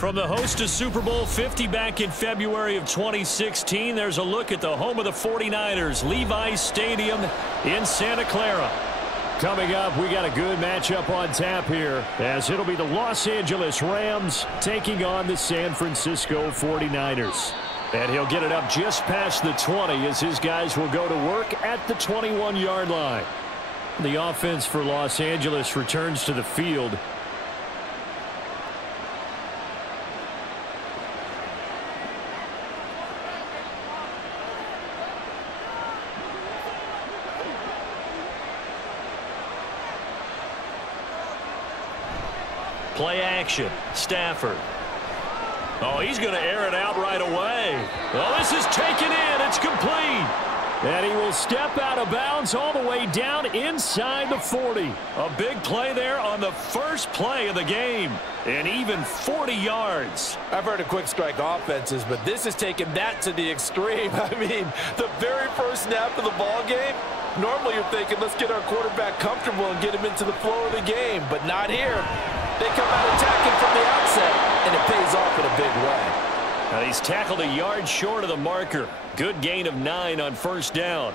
From the host to Super Bowl 50 back in February of 2016, there's a look at the home of the 49ers, Levi's Stadium in Santa Clara. Coming up, we got a good matchup on tap here, as it'll be the Los Angeles Rams taking on the San Francisco 49ers. And he'll get it up just past the 20 as his guys will go to work at the 21-yard line. The offense for Los Angeles returns to the field. Play action. Stafford. Oh, he's going to air it out right away. Well, this is taken in. It's complete. And he will step out of bounds all the way down inside the 40. A big play there on the first play of the game. And even 40 yards. I've heard of quick strike offenses, but this is taking that to the extreme. I mean, the very first snap of the ball game, normally you're thinking, let's get our quarterback comfortable and get him into the flow of the game. But not here. They come out attacking from the outset, and it pays off in a big way. Now he's tackled a yard short of the marker. Good gain of 9 on first down.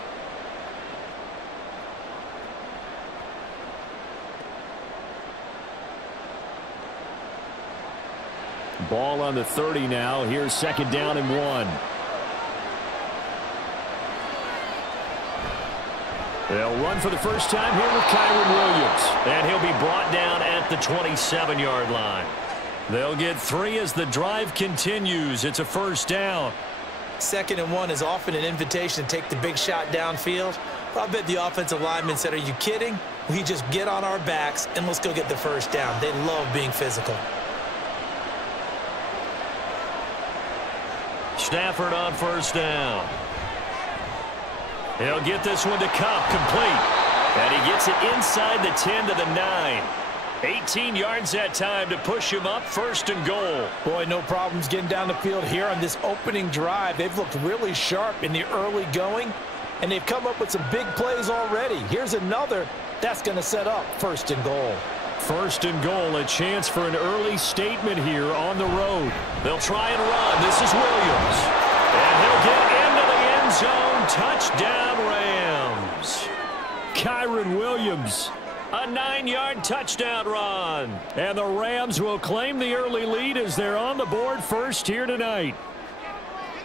Ball on the 30 now. Here's second down and 1. They'll run for the first time here with Kyren Williams. And he'll be brought down at the 27-yard line. They'll get 3 as the drive continues. It's a first down. Second and 1 is often an invitation to take the big shot downfield. I bet the offensive lineman said, are you kidding? We just get on our backs and let's go get the first down. They love being physical. Stafford on first down. He'll get this one to Cup, complete. And he gets it inside the 10 to the 9. 18 yards that time to push him up, first and goal. Boy, no problems getting down the field here on this opening drive. They've looked really sharp in the early going, and they've come up with some big plays already. Here's another that's going to set up first and goal. First and goal, a chance for an early statement here on the road. They'll try and run. This is Williams. And he'll get into the end zone. Touchdown, Rams. Kyren Williams. A 9-yard touchdown run. And the Rams will claim the early lead as they're on the board first here tonight.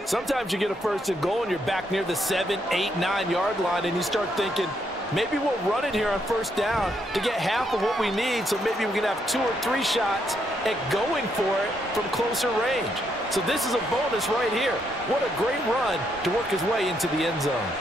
Sometimes you get a first and goal and you're back near the 7, 8, 9-yard line and you start thinking, maybe we'll run it here on first down to get half of what we need, so maybe we can have 2 or 3 shots at going for it from closer range. So this is a bonus right here. What a great run to work his way into the end zone.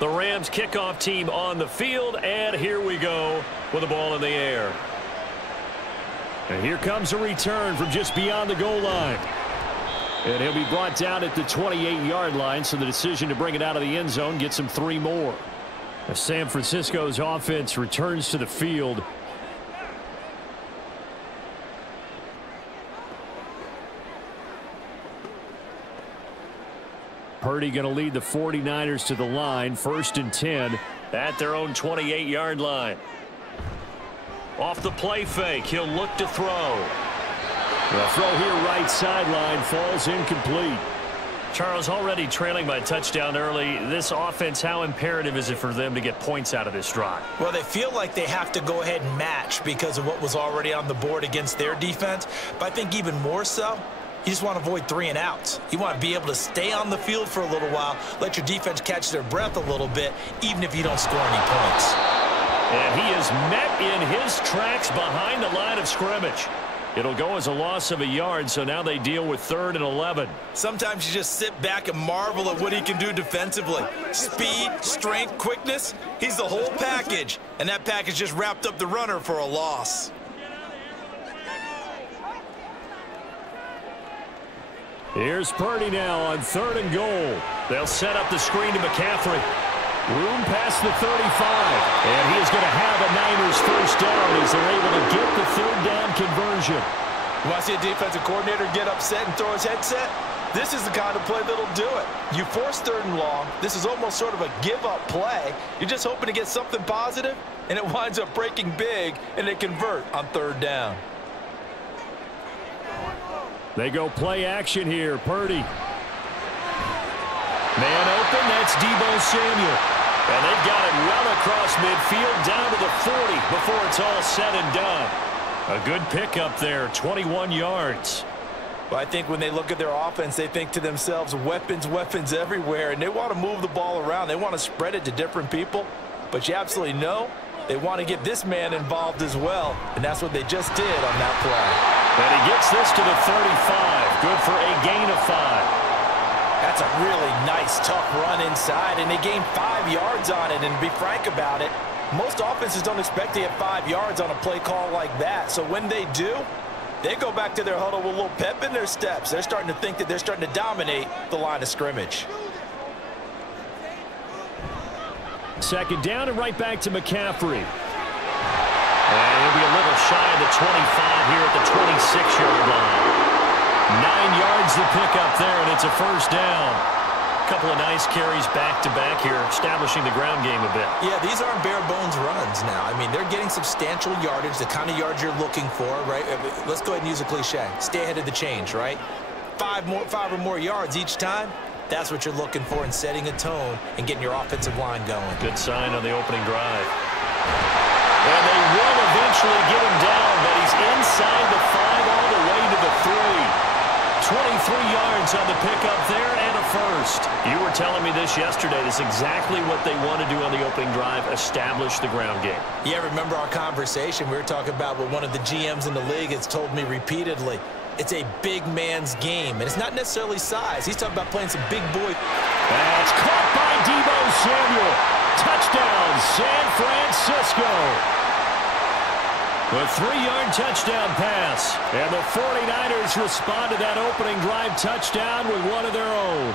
The Rams kickoff team on the field, and here we go with the ball in the air. And here comes a return from just beyond the goal line. And he'll be brought down at the 28-yard line, so the decision to bring it out of the end zone gets him 3 more. As San Francisco's offense returns to the field. Purdy going to lead the 49ers to the line, first and 10 at their own 28-yard line. Off the play fake, he'll look to throw. The throw here right sideline falls incomplete. Charles, already trailing by a touchdown early. This offense, how imperative is it for them to get points out of this drive? Well, they feel like they have to go ahead and match because of what was already on the board against their defense. But I think even more so, you just want to avoid 3 and outs. You want to be able to stay on the field for a little while, let your defense catch their breath a little bit, even if you don't score any points. And he is met in his tracks behind the line of scrimmage. It'll go as a loss of a yard, so now they deal with 3rd and 11. Sometimes you just sit back and marvel at what he can do defensively. Speed, strength, quickness, he's the whole package. And that package just wrapped up the runner for a loss. Here's Purdy now on 3rd and goal. They'll set up the screen to McCaffrey. Room past the 35. And he is going to have a Niners first down as they're able to get the 3rd down conversion. You want to see a defensive coordinator get upset and throw his headset? This is the kind of play that'll do it. You force 3rd and long. This is almost sort of a give-up play. You're just hoping to get something positive, and it winds up breaking big, and they convert on 3rd down. They go play action here. Purdy. Man open, that's Deebo Samuel. And they've got it well across midfield down to the 40 before it's all said and done. A good pickup there, 21 yards. Well, I think when they look at their offense, they think to themselves, weapons, weapons everywhere, and they want to move the ball around. They want to spread it to different people, but you absolutely know they want to get this man involved as well, and that's what they just did on that play. And he gets this to the 35. Good for a gain of 5. That's a really nice, tough run inside, and they gained 5 yards on it. And to be frank about it, most offenses don't expect to get 5 yards on a play call like that. So when they do, they go back to their huddle with a little pep in their steps. They're starting to think that they're starting to dominate the line of scrimmage. 2nd down and right back to McCaffrey. And he'll be a little shy of the 25 here at the 26-yard line. 9 yards to pick up there, and it's a first down. A couple of nice carries back-to-back here, establishing the ground game a bit. Yeah, these aren't bare-bones runs now. I mean, they're getting substantial yardage, the kind of yards you're looking for, right? Let's go ahead and use a cliche. Stay ahead of the change, right? 5 or more yards each time. That's what you're looking for in setting a tone and getting your offensive line going. Good sign on the opening drive. And they will eventually get him down, but he's inside the 5 all the way to the 3. 23 yards on the pickup there and a first. You were telling me this yesterday. This is exactly what they want to do on the opening drive, establish the ground game. Yeah, remember our conversation? We were talking about what one of the GMs in the league has told me repeatedly. It's a big man's game, and it's not necessarily size. He's talking about playing some big boy. That's caught by Deebo Samuel. Touchdown, San Francisco. A 3-yard touchdown pass. And the 49ers respond to that opening drive touchdown with one of their own.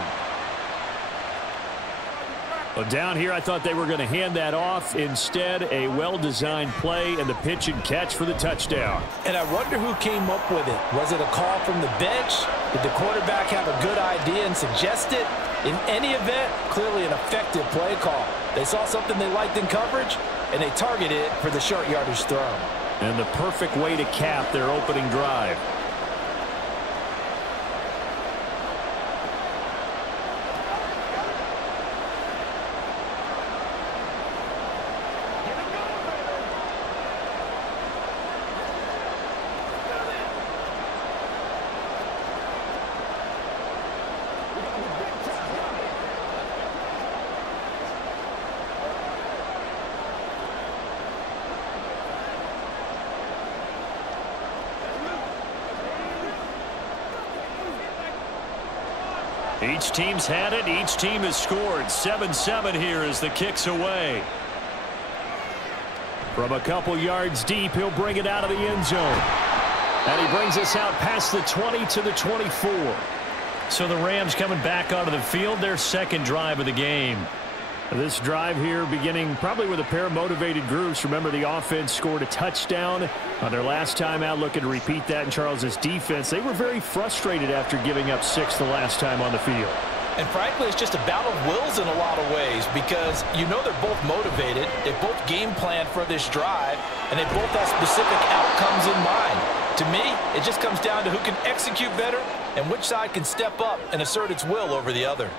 Well, down here, I thought they were going to hand that off. Instead, a well-designed play and the pitch and catch for the touchdown. And I wonder who came up with it. Was it a call from the bench? Did the quarterback have a good idea and suggest it? In any event, clearly an effective play call. They saw something they liked in coverage, and they targeted it for the short yardage throw. And the perfect way to cap their opening drive. Each team's had it. Each team has scored. 7-7 here as the kick's away. From a couple yards deep, he'll bring it out of the end zone. And he brings us out past the 20 to the 24. So the Rams coming back onto the field, their second drive of the game. This drive here beginning probably with a pair of motivated groups. Remember, the offense scored a touchdown on their last time out, looking to repeat that in Charles' defense. They were very frustrated after giving up 6 the last time on the field. And frankly, it's just a battle of wills in a lot of ways because you know they're both motivated. They both game planned for this drive, and they both have specific outcomes in mind. To me, it just comes down to who can execute better and which side can step up and assert its will over the other.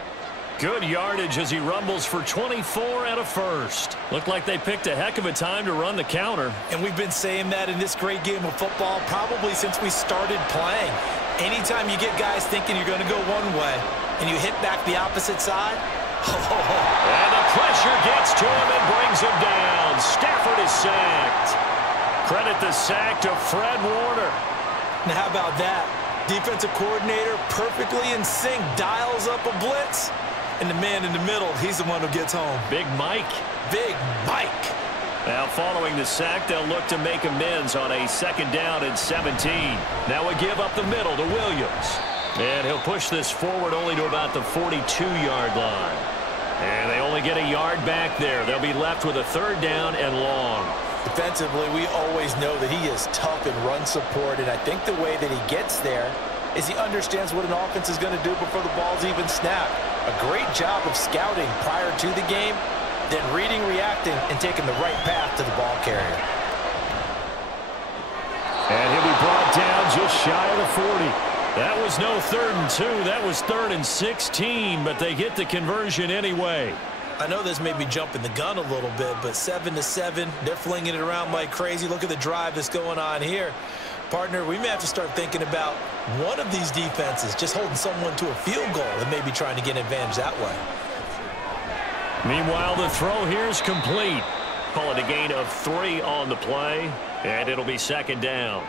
Good yardage as he rumbles for 24 and a first. Looked like they picked a heck of a time to run the counter. And we've been saying that in this great game of football probably since we started playing. Anytime you get guys thinking you're going to go one way and you hit back the opposite side. And the pressure gets to him and brings him down. Stafford is sacked. Credit the sack to Fred Warner. Now, how about that? Defensive coordinator perfectly in sync, dials up a blitz, and the man in the middle, he's the one who gets home. Big Mike. Big Mike. Now, following the sack, they'll look to make amends on a 2nd down and 17. Now a give up the middle to Williams. And he'll push this forward only to about the 42-yard line. And they only get a yard back there. They'll be left with a 3rd down and long. Defensively, we always know that he is tough in run support, and I think the way that he gets there is he understands what an offense is going to do before the ball's even snapped. A great job of scouting prior to the game, then reading, reacting, and taking the right path to the ball carrier. And he'll be brought down just shy of the 40. That was no 3rd and 2. That was 3rd and 16, but they get the conversion anyway. I know this may be jumping the gun a little bit, but 7-7, they're flinging it around like crazy. Look at the drive that's going on here. Partner, we may have to start thinking about one of these defenses just holding someone to a field goal and maybe trying to get an advantage that way. Meanwhile, the throw here is complete. Call it a gain of 3 on the play, and it'll be 2nd down.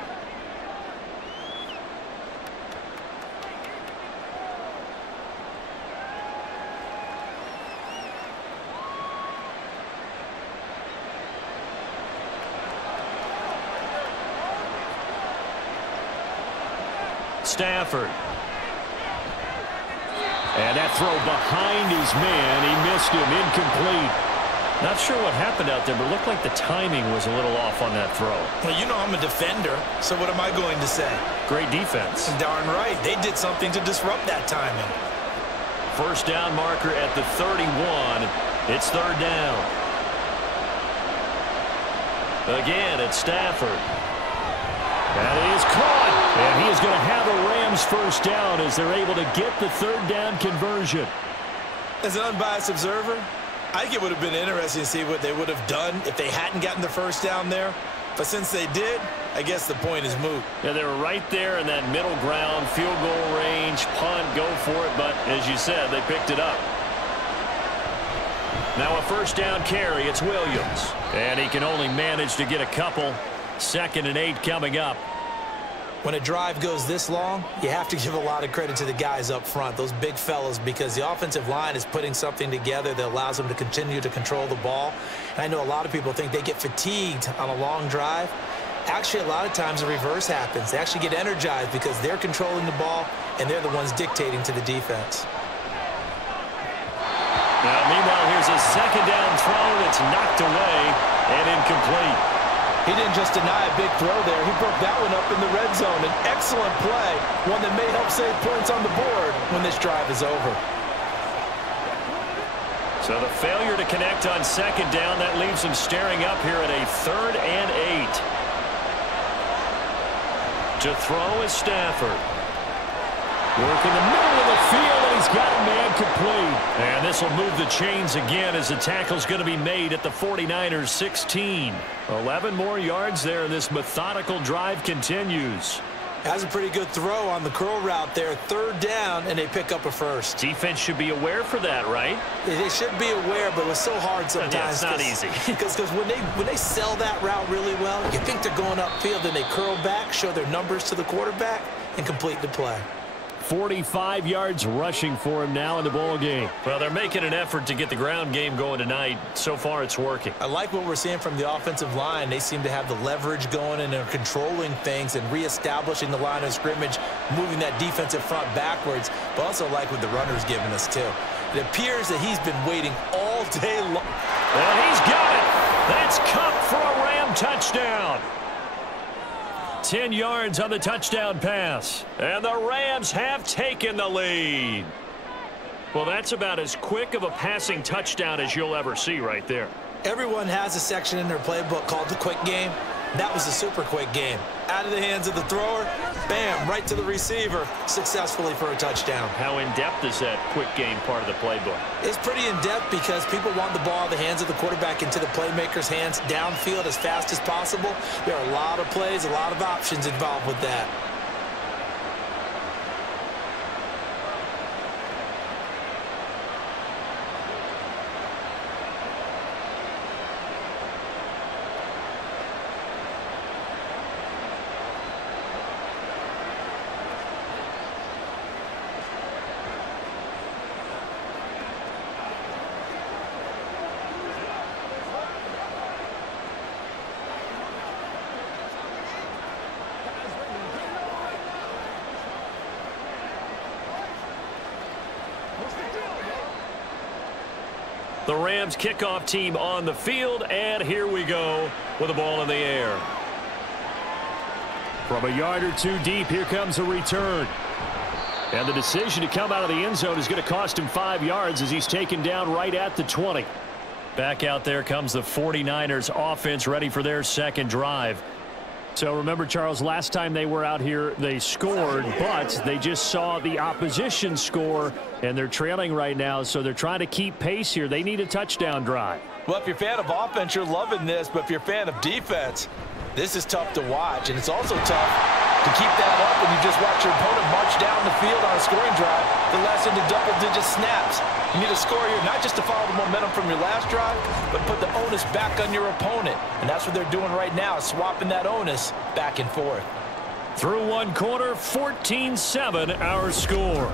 Stafford. And that throw behind his man. He missed him. Incomplete. Not sure what happened out there, but it looked like the timing was a little off on that throw. Well, you know I'm a defender, so what am I going to say? Great defense. Darn right. They did something to disrupt that timing. 1st down marker at the 31. It's 3rd down. Again, it's Stafford. That is caught. And he is going to have a Rams 1st down as they're able to get the 3rd down conversion. As an unbiased observer, I think it would have been interesting to see what they would have done if they hadn't gotten the 1st down there. But since they did, I guess the point is moot. Yeah, they were right there in that middle ground, field goal range, punt, go for it. But as you said, they picked it up. Now a 1st down carry. It's Williams. And he can only manage to get a couple. 2nd and 8 coming up. When a drive goes this long, you have to give a lot of credit to the guys up front, those big fellas, because the offensive line is putting something together that allows them to continue to control the ball. And I know a lot of people think they get fatigued on a long drive. Actually, a lot of times the reverse happens. They actually get energized because they're controlling the ball, and they're the ones dictating to the defense. Now, meanwhile, here's a 2nd down throw that's knocked away and incomplete. He didn't just deny a big throw there. He broke that one up in the red zone. An excellent play, one that may help save points on the board when this drive is over. So the failure to connect on 2nd down, that leaves him staring up here at a 3rd and 8. To throw is Stafford. Work in the middle of the field, and he's got a man complete. And this will move the chains again as the tackle's going to be made at the 49ers 16. 11 more yards there, and this methodical drive continues. That's a pretty good throw on the curl route there. 3rd down, and they pick up a 1st. Defense should be aware for that, right? They should be aware, but it's so hard sometimes. Yeah, it's not easy. Because when they sell that route really well, you think they're going upfield, then they curl back, show their numbers to the quarterback, and complete the play. 45 yards rushing for him now in the ball game. Well, they're making an effort to get the ground game going tonight. So far, it's working. I like what we're seeing from the offensive line. They seem to have the leverage going, and they're controlling things and reestablishing the line of scrimmage, moving that defensive front backwards, but also like what the runner's giving us, too. It appears that he's been waiting all day long. And he's got it. That's Cup for a Ram touchdown. 10 yards on the touchdown pass. And the Rams have taken the lead. Well, that's about as quick of a passing touchdown as you'll ever see right there. Everyone has a section in their playbook called the quick game. That was a super quick game. Out of the hands of the thrower, bam, right to the receiver, successfully for a touchdown. How in-depth is that quick game part of the playbook? It's pretty in-depth because people want the ball out of the hands of the quarterback into the playmaker's hands downfield as fast as possible. There are a lot of plays, a lot of options involved with that. The Rams kickoff team on the field, and here we go with the ball in the air. From a yard or two deep, here comes a return. And the decision to come out of the end zone is going to cost him 5 yards as he's taken down right at the 20. Back out there comes the 49ers offense ready for their second drive. So remember, Charles, last time they were out here, they scored, but they just saw the opposition score, and they're trailing right now, so they're trying to keep pace here. They need a touchdown drive. Well, if you're a fan of offense, you're loving this, but if you're a fan of defense, this is tough to watch, and it's also tough to keep that up when you just watch your opponent march down the field on a scoring drive that lasts into double-digit snaps. You need a score here, not just to follow the momentum from your last drive, but put the onus back on your opponent. And that's what they're doing right now, swapping that onus back and forth. Through one quarter, 14-7 our score.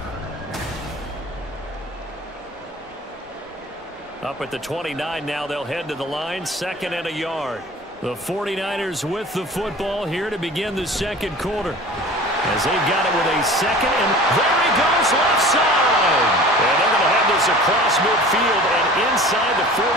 Up at the 29 now, they'll head to the line, 2nd and a yard. The 49ers with the football here to begin the second quarter. As they've got it with a second, and there he goes left side. And they're going to have this across midfield and inside the 45.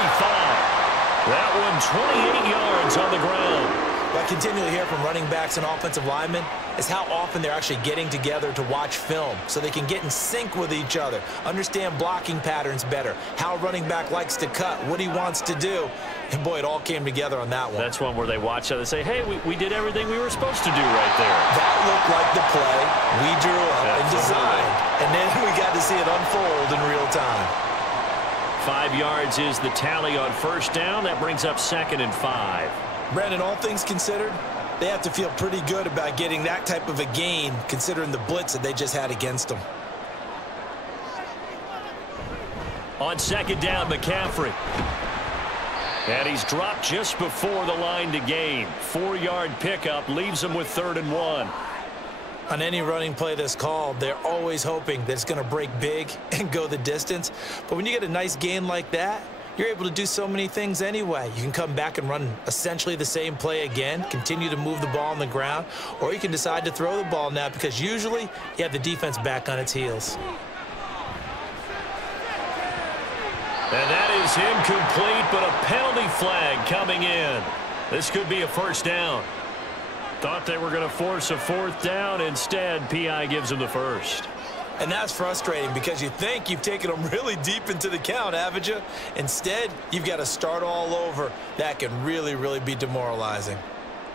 That one 28 yards on the ground. What I continually hear from running backs and offensive linemen is how often they're actually getting together to watch film so they can get in sync with each other, understand blocking patterns better, how a running back likes to cut, what he wants to do. And, boy, it all came together on that one. That's one where they watch it and say, hey, we did everything we were supposed to do right there. That looked like the play we drew up and designed. And then we got to see it unfold in real time. 5 yards is the tally on first down. That brings up 2nd and 5. Brandon, all things considered, they have to feel pretty good about getting that type of a gain considering the blitz that they just had against them. On 2nd down, McCaffrey. And he's dropped just before the line to gain. 4-yard pickup leaves him with 3rd and 1. On any running play that's called, they're always hoping that it's going to break big and go the distance. But when you get a nice gain like that, you're able to do so many things anyway. You can come back and run essentially the same play again, continue to move the ball on the ground, or you can decide to throw the ball now because usually you have the defense back on its heels. And that is incomplete, but a penalty flag coming in. This could be a first down. Thought they were going to force a 4th down. Instead, P.I. gives them the first. And that's frustrating because you think you've taken them really deep into the count, haven't you? Instead, you've got to start all over. That can really, really be demoralizing.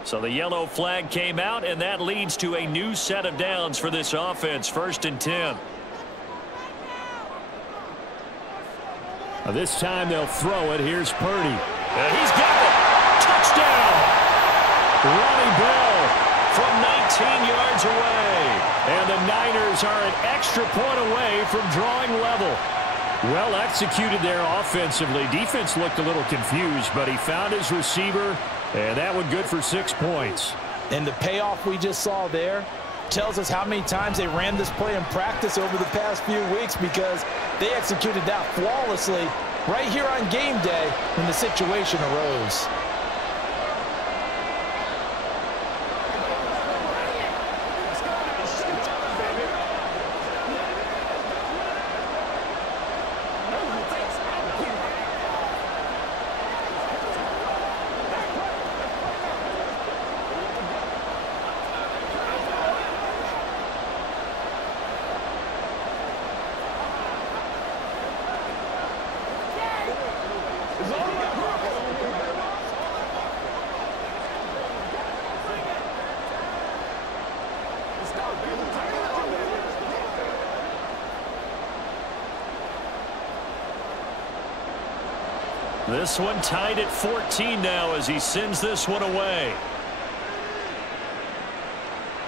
So the yellow flag came out, and that leads to a new set of downs for this offense. 1st and 10. This time they'll throw it. Here's Purdy. And he's got it. Touchdown. Ronnie Bell from 19 yards away. And the Niners are an extra point away from drawing level. Well executed there offensively. Defense looked a little confused, but he found his receiver, and that one good for 6 points. And the payoff we just saw there tells us how many times they ran this play in practice over the past few weeks because they executed that flawlessly right here on game day when the situation arose. This one tied at 14 now as he sends this one away.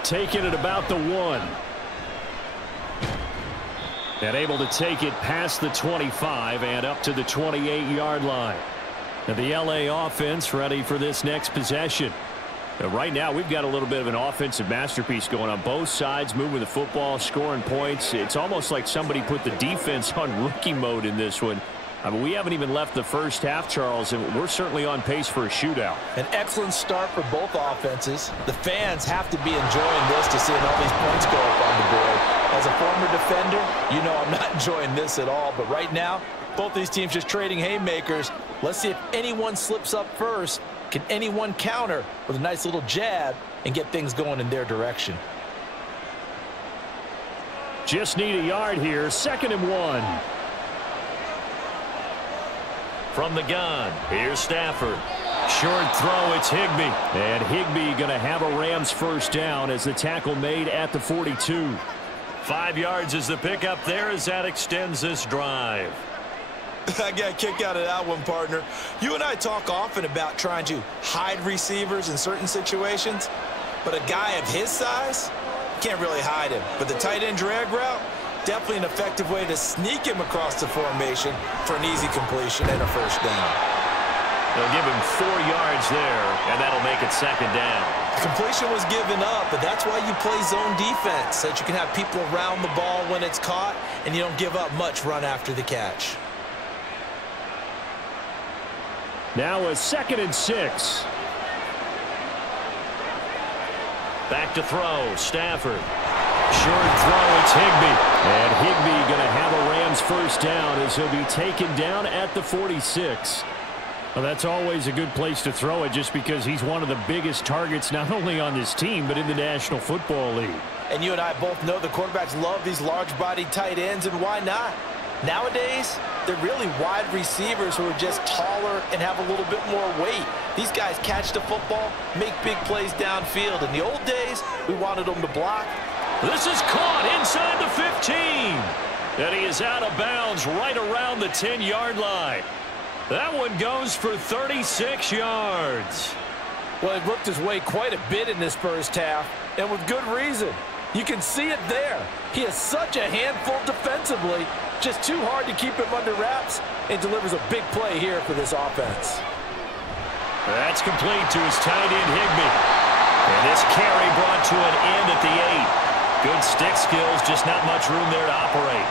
Taking it about the 1. And able to take it past the 25 and up to the 28-yard line. And the LA offense ready for this next possession. Now, right now, we've got a little bit of an offensive masterpiece going on both sides, moving the football, scoring points. It's almost like somebody put the defense on rookie mode in this one. I mean, we haven't even left the first half, Charles, and we're certainly on pace for a shootout. An excellent start for both offenses. The fans have to be enjoying this to see all these points go up on the board. As a former defender, you know I'm not enjoying this at all. But right now, both these teams just trading haymakers. Let's see if anyone slips up first. Can anyone counter with a nice little jab and get things going in their direction? Just need a yard here. 2nd and 1. From the gun, here's Stafford. Short throw, it's Higbee. And Higbee going to have a Rams first down as the tackle made at the 42. 5 yards is the pickup there as that extends this drive. I got a kick out of that one, partner. You and I talk often about trying to hide receivers in certain situations, but a guy of his size, can't really hide him. But the tight end drag route, definitely an effective way to sneak him across the formation for an easy completion and a first down. They'll give him 4 yards there, and that'll make it 2nd down. The completion was given up, but that's why you play zone defense, so that you can have people around the ball when it's caught, and you don't give up much run after the catch. Now a 2nd and 6. Back to throw, Stafford. Short throw, it's Higbee. And Higbee going to have a Rams first down as he'll be taken down at the 46. Well, that's always a good place to throw it just because he's one of the biggest targets not only on this team but in the National Football League. And you and I both know the quarterbacks love these large-bodied tight ends, and why not? Nowadays, they're really wide receivers who are just taller and have a little bit more weight. These guys catch the football, make big plays downfield. In the old days, we wanted them to block. This is caught inside the 15. And he is out of bounds right around the 10-yard line. That one goes for 36 yards. Well, he worked his way quite a bit in this first half, and with good reason. You can see it there. He is such a handful defensively. Just too hard to keep him under wraps, and delivers a big play here for this offense. That's complete to his tight end, Higbee. And this carry brought to an end at the 8. Good stick skills, just not much room there to operate.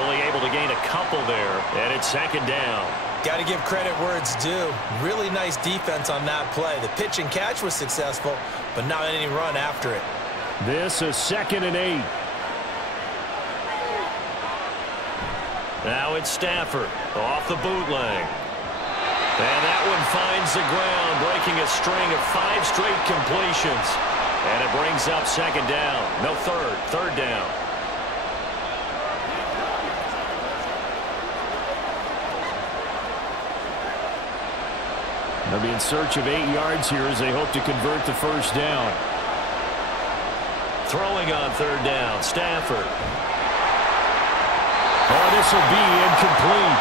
Only able to gain a couple there, and it's 2nd down. Got to give credit where it's due. Really nice defense on that play. The pitch and catch was successful, but not any run after it. This is 2nd and 8. Now it's Stafford off the bootleg. And that one finds the ground, breaking a string of 5 straight completions. And it brings up 2nd down. No, third down. They'll be in search of 8 yards here as they hope to convert the first down. Throwing on 3rd down, Stafford. Oh, this will be incomplete.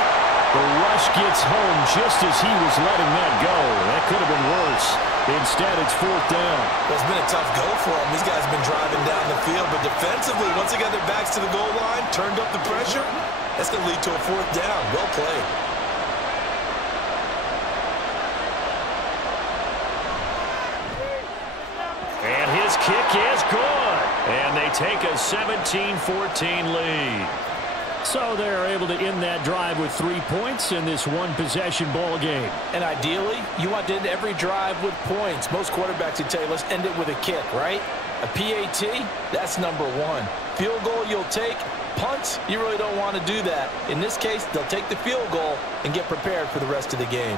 The rush gets home just as he was letting that go. That could have been worse. Instead, it's 4th down. Well, it's been a tough go for them. These guys have been driving down the field, but defensively, once they got their backs to the goal line, turned up the pressure, that's going to lead to a 4th down. Well played. And his kick is good. And they take a 17-14 lead. So they're able to end that drive with 3 points in this one-possession ball game. And ideally, you want to end every drive with points. Most quarterbacks would tell you, let's end it with a kick, right? A PAT, that's number 1. Field goal you'll take. Punts, you really don't want to do that. In this case, they'll take the field goal and get prepared for the rest of the game.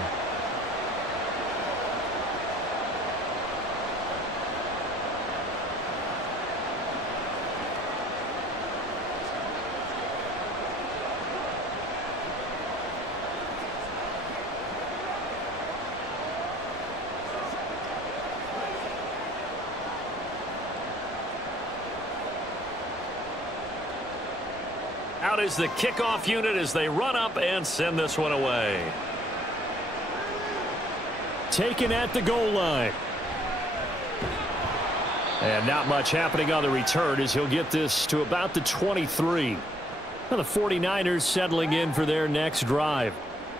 Out is the kickoff unit as they run up and send this one away. Taken at the goal line. And not much happening on the return as he'll get this to about the 23. Well, the 49ers settling in for their next drive.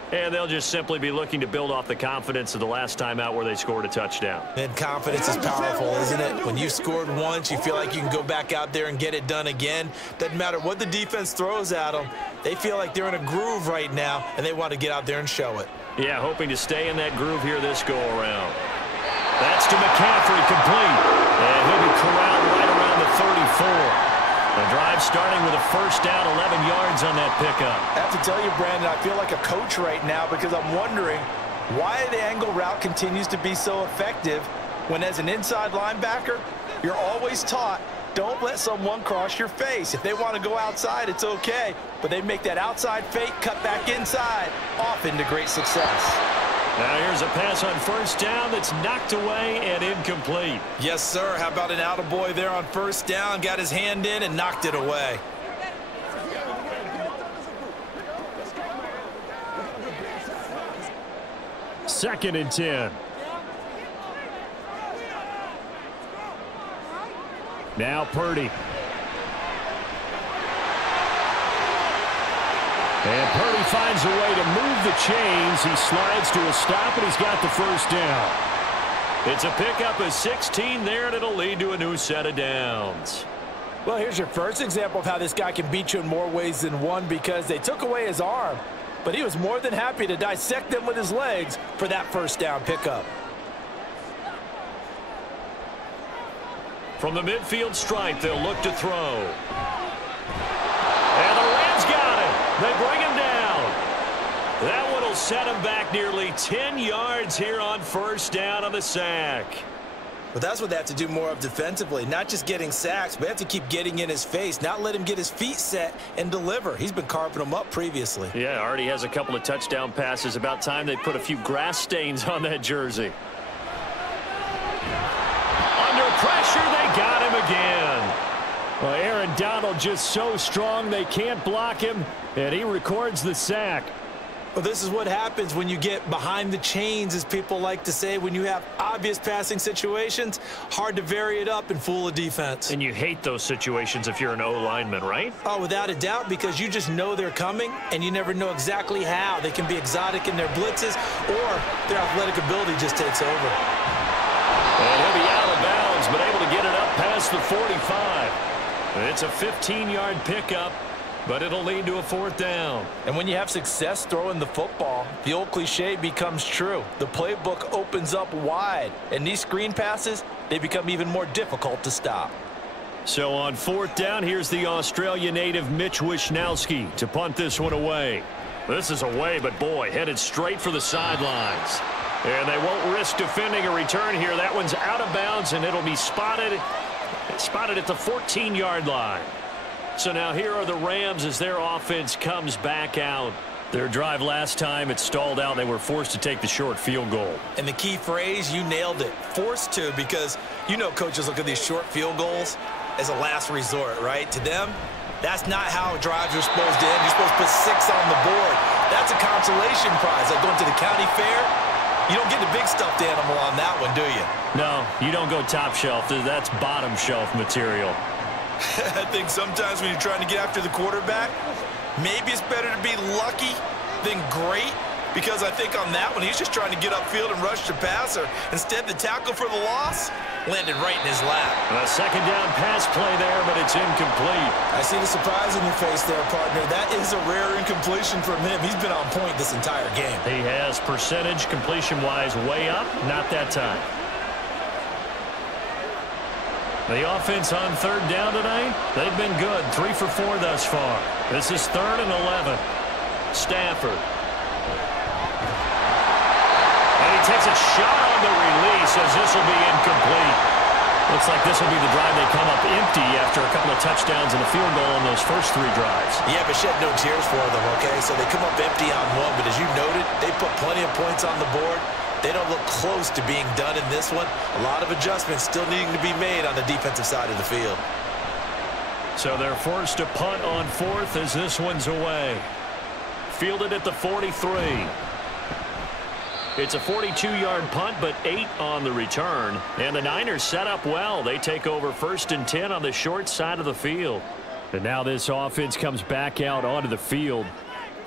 And they'll just simply be looking to build off the confidence of the last time out where they scored a touchdown. And confidence is powerful, isn't it? When you've scored once, you feel like you can go back out there and get it done again. Doesn't matter what the defense throws at them. They feel like they're in a groove right now, and they want to get out there and show it. Yeah, hoping to stay in that groove here this go-around. That's to McCaffrey, complete. And he'll be corralled right around the 34. The drive starting with a first down, 11 yards on that pickup. I have to tell you, Brandon, I feel like a coach right now because I'm wondering why the angle route continues to be so effective when, as an inside linebacker, you're always taught, don't let someone cross your face. If they want to go outside, it's okay. But they make that outside fake, cut back inside, often to great success. Now here's a pass on first down that's knocked away and incomplete. Yes, sir. How about an attaboy there on first down? Got his hand in and knocked it away. Second and 10. Now Purdy. And Purdy finds a way to move the chains. He slides to a stop, and he's got the first down. It's a pickup of 16 there, and it'll lead to a new set of downs. Well, here's your first example of how this guy can beat you in more ways than one, because they took away his arm, but he was more than happy to dissect them with his legs for that first down pickup. From the midfield stripe, they'll look to throw. And the Rams got it. They bring him down. That one will set him back nearly 10 yards here on first down on the sack. But that's what they have to do more of defensively, not just getting sacks, but they have to keep getting in his face, not let him get his feet set and deliver. He's been carving them up previously. Yeah, already has a couple of touchdown passes. About time they put a few grass stains on that jersey. Under pressure, they got him again. Well, Aaron Donald just so strong they can't block him, and he records the sack. Well, this is what happens when you get behind the chains, as people like to say. When you have obvious passing situations, hard to vary it up and fool a defense. And you hate those situations if you're an O-lineman, right? Oh, without a doubt, because you just know they're coming, and you never know exactly how. They can be exotic in their blitzes, or their athletic ability just takes over. And he'll be out of bounds, but able to get it up past the 45. It's a 15-yard pickup, but it'll lead to a fourth down. And when you have success throwing the football, the old cliche becomes true. The playbook opens up wide, and these screen passes, they become even more difficult to stop. So on fourth down, here's the Australia native Mitch Wishnowski to punt this one away. This is away, but boy, headed straight for the sidelines. And they won't risk defending a return here. That one's out of bounds, and it'll be spotted at the 14-yard line. So now here are the Rams as their offense comes back out. Their drive last time, it stalled out. They were forced to take the short field goal. And the key phrase, you nailed it, forced to, because you know coaches look at these short field goals as a last resort, right? To them, that's not how drives are supposed to end. You're supposed to put 6 on the board. That's a consolation prize, like going to the county fair. You don't get the big stuffed animal on that one, do you? No, you don't go top shelf. That's bottom shelf material. I think sometimes when you're trying to get after the quarterback, maybe it's better to be lucky than great, because I think on that one, he's just trying to get upfield and rush the passer. Instead, the tackle for the loss landed right in his lap. A second down pass play there, but it's incomplete. I see the surprise in your face there, partner. That is a rare incompletion from him. He's been on point this entire game. He has percentage completion-wise way up, not that time. The offense on third down tonight, they've been good. 3 for 4 thus far. This is 3rd and 11. Stafford. And he takes a shot on the release as this will be incomplete. Looks like this will be the drive they come up empty after a couple of touchdowns and a field goal on those first 3 drives. Yeah, but shed no tears for them, okay? So they come up empty on one, but as you noted, they put plenty of points on the board. They don't look close to being done in this one. A lot of adjustments still needing to be made on the defensive side of the field. So they're forced to punt on 4th as this one's away. Fielded at the 43. It's a 42-yard punt, but 8 on the return. And the Niners set up well. They take over 1st and 10 on the short side of the field. And now this offense comes back out onto the field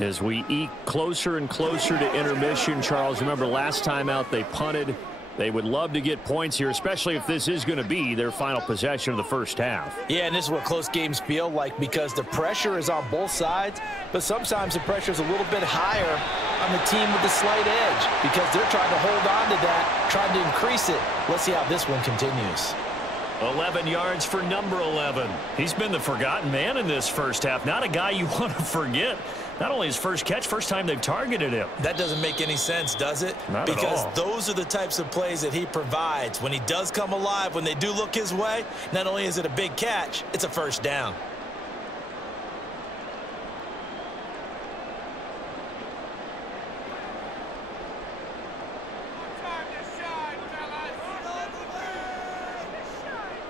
as we eke closer and closer to intermission. Charles, remember last time out they punted. They would love to get points here, especially if this is going to be their final possession of the first half. Yeah, and this is what close games feel like, because the pressure is on both sides, but sometimes the pressure is a little bit higher on the team with the slight edge because they're trying to hold on to that, trying to increase it. Let's see how this one continues. 11 yards for number 11. He's been the forgotten man in this first half. Not a guy you want to forget. Not only his first catch, first time they've targeted him. That doesn't make any sense, does it? Not because at all. Those are the types of plays that he provides. When he does come alive, when they do look his way, not only is it a big catch, it's a first down.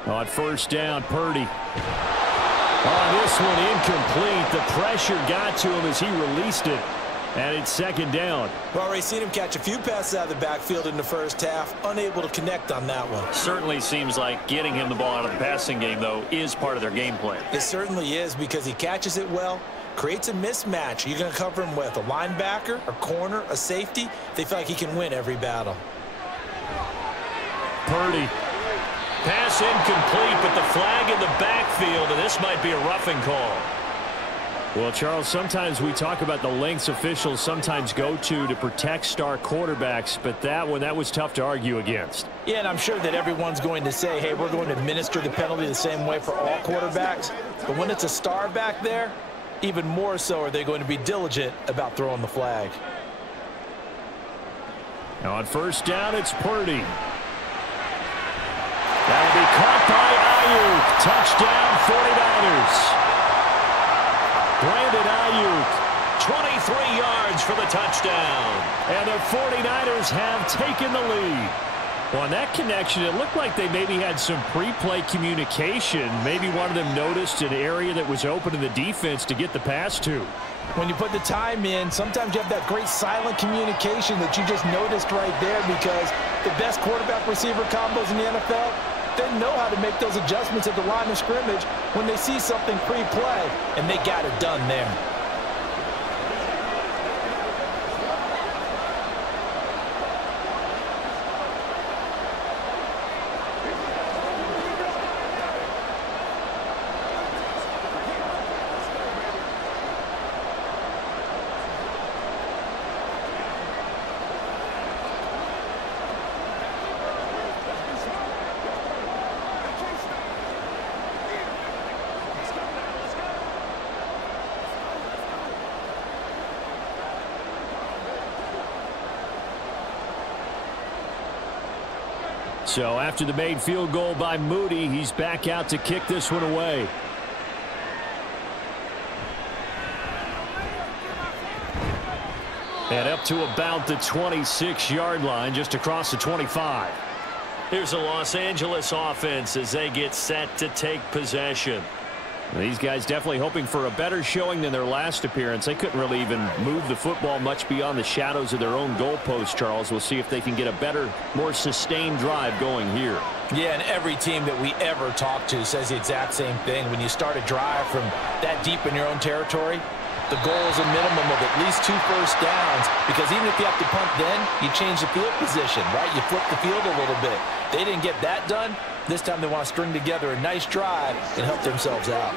On first down, Purdy. On this one, incomplete. The pressure got to him as he released it. And it's second down. We've already seen him catch a few passes out of the backfield in the first half. Unable to connect on that one. Certainly seems like getting him the ball out of the passing game, though, is part of their game plan. It certainly is because he catches it well, creates a mismatch. You're going to cover him with a linebacker, a corner, a safety. They feel like he can win every battle. Purdy. Pass incomplete, but the flag in the backfield, and this might be a roughing call. Well, Charles, sometimes we talk about the lengths officials sometimes go to protect star quarterbacks, but that one, that was tough to argue against. Yeah, and I'm sure that everyone's going to say, hey, we're going to administer the penalty the same way for all quarterbacks. But when it's a star back there, even more so are they going to be diligent about throwing the flag. Now on first down, it's Purdy. That'll be caught by Ayuk. Touchdown, 49ers. Brandon Ayuk, 23 yards for the touchdown. And the 49ers have taken the lead. Well, on that connection, it looked like they maybe had some pre-play communication. Maybe one of them noticed an area that was open in the defense to get the pass to. When you put the time in, sometimes you have that great silent communication that you just noticed right there, because the best quarterback-receiver combos in the NFL, they know how to make those adjustments at the line of scrimmage when they see something pre-play, and they got it done there. So after the made field goal by Moody, he's back out to kick this one away. And up to about the 26-yard line, just across the 25. Here's the Los Angeles offense as they get set to take possession. These guys definitely hoping for a better showing than their last appearance. They couldn't really even move the football much beyond the shadows of their own goalpost, Charles. We'll see if they can get a better, more sustained drive going here. Yeah, and every team that we ever talk to says the exact same thing. When you start a drive from that deep in your own territory, the goal is a minimum of at least 2 first downs, because even if you have to punt then, you change the field position, right? You flip the field a little bit. They didn't get that done. This time they want to string together a nice drive and help themselves out.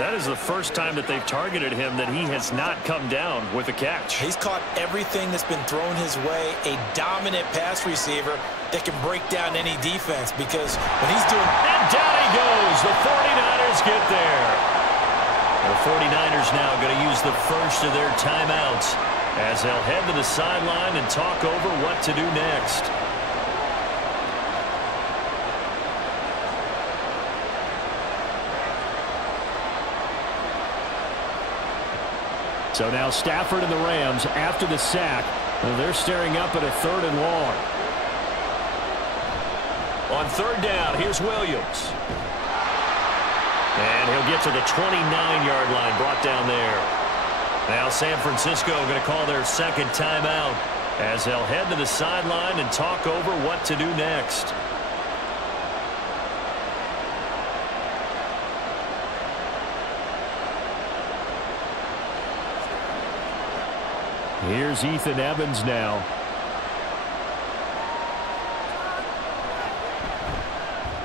That is the first time that they've targeted him that he has not come down with a catch. He's caught everything that's been thrown his way, a dominant pass receiver that can break down any defense, because when he's doing... And down he goes. The 49ers get there. The 49ers now going to use the first of their timeouts as they'll head to the sideline and talk over what to do next. So now Stafford and the Rams, after the sack, they're staring up at a 3rd and long. On 3rd down, here's Williams. And he'll get to the 29-yard line, brought down there. Now San Francisco going to call their second timeout as they'll head to the sideline and talk over what to do next. Here's Ethan Evans now.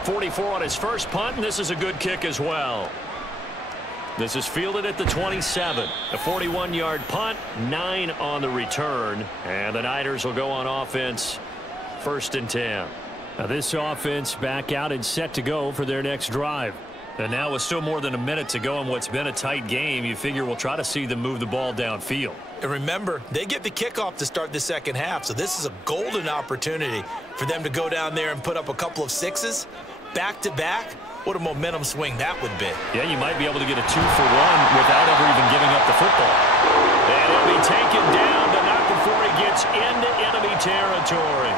.44 on his first punt, and this is a good kick as well. This is fielded at the 27. A 41-yard punt, 9 on the return. And the Niners will go on offense, 1st and 10. Now this offense back out and set to go for their next drive. And now with still more than a minute to go in what's been a tight game, you figure we'll try to see them move the ball downfield. And remember, they get the kickoff to start the second half, so this is a golden opportunity for them to go down there and put up a couple of sixes back-to-back. What a momentum swing that would be. Yeah, you might be able to get a 2-for-1 without ever even giving up the football. And he'll be taken down, but not before he gets into enemy territory.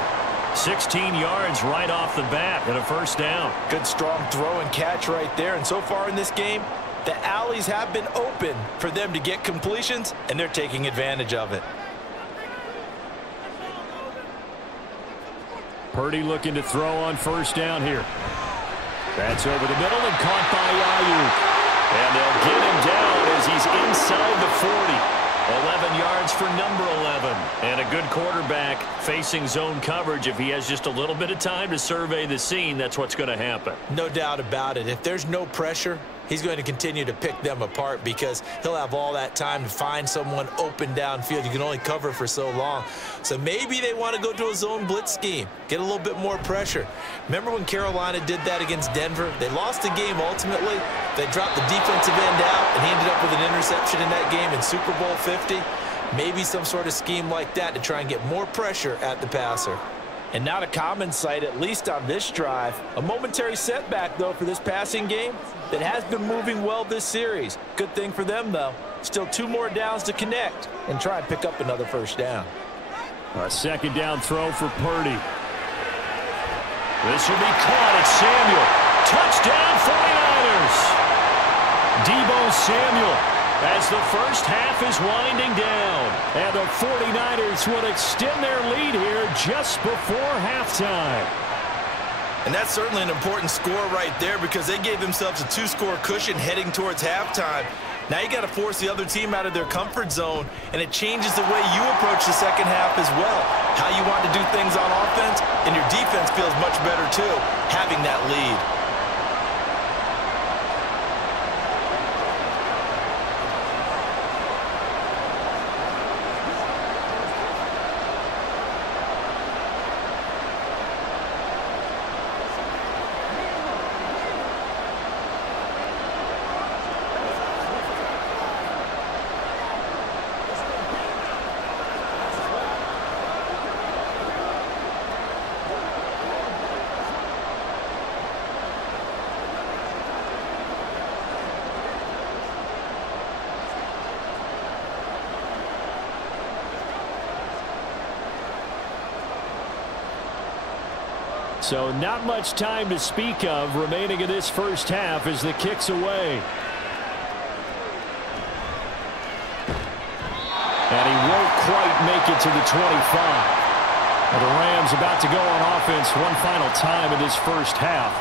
16 yards right off the bat and a first down. Good strong throw and catch right there. And so far in this game, the alleys have been open for them to get completions, and they're taking advantage of it. Purdy looking to throw on first down here. That's over the middle and caught by Ayuk. And they'll get him down as he's inside the 40. 11 yards for number 11. And a good quarterback facing zone coverage. If he has just a little bit of time to survey the scene, that's what's going to happen. No doubt about it. If there's no pressure, he's going to continue to pick them apart because he'll have all that time to find someone open downfield. You can only cover for so long. So maybe they want to go to a zone blitz scheme, get a little bit more pressure. Remember when Carolina did that against Denver? They lost the game ultimately. They dropped the defensive end out, and he ended up with an interception in that game in Super Bowl 50. Maybe some sort of scheme like that to try and get more pressure at the passer. And not a common sight, at least on this drive. A momentary setback, though, for this passing game that has been moving well this series. Good thing for them, though. Still 2 more downs to connect and try and pick up another first down. A second down throw for Purdy. This will be caught. It's Samuel. Touchdown 49ers. Deebo Samuel as the first half is winding down. And the 49ers will extend their lead here just before halftime. And that's certainly an important score right there because they gave themselves a 2-score cushion heading towards halftime. Now you got to force the other team out of their comfort zone, and it changes the way you approach the second half as well. How you want to do things on offense, and your defense feels much better too, having that lead. So not much time to speak of remaining in this first half as the kick's away. And he won't quite make it to the 25. And the Rams about to go on offense one final time in this first half.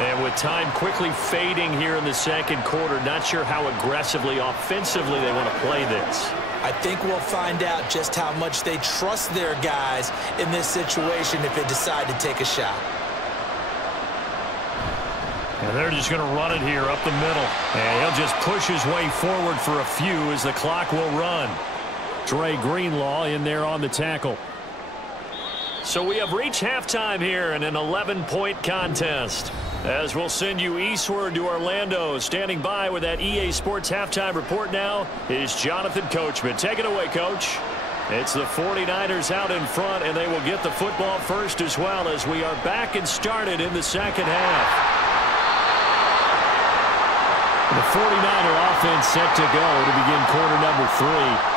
And with time quickly fading here in the second quarter, not sure how aggressively, offensively they want to play this. I think we'll find out just how much they trust their guys in this situation if they decide to take a shot. And they're just going to run it here up the middle. And he'll just push his way forward for a few as the clock will run. Dre Greenlaw in there on the tackle. So we have reached halftime here in an 11-point contest. As we'll send you eastward to Orlando. Standing by with that EA Sports halftime report now is Jonathan Coachman. Take it away, Coach. It's the 49ers out in front, and they will get the football first as well as we are back and started in the second half. The 49er offense set to go to begin quarter number 3.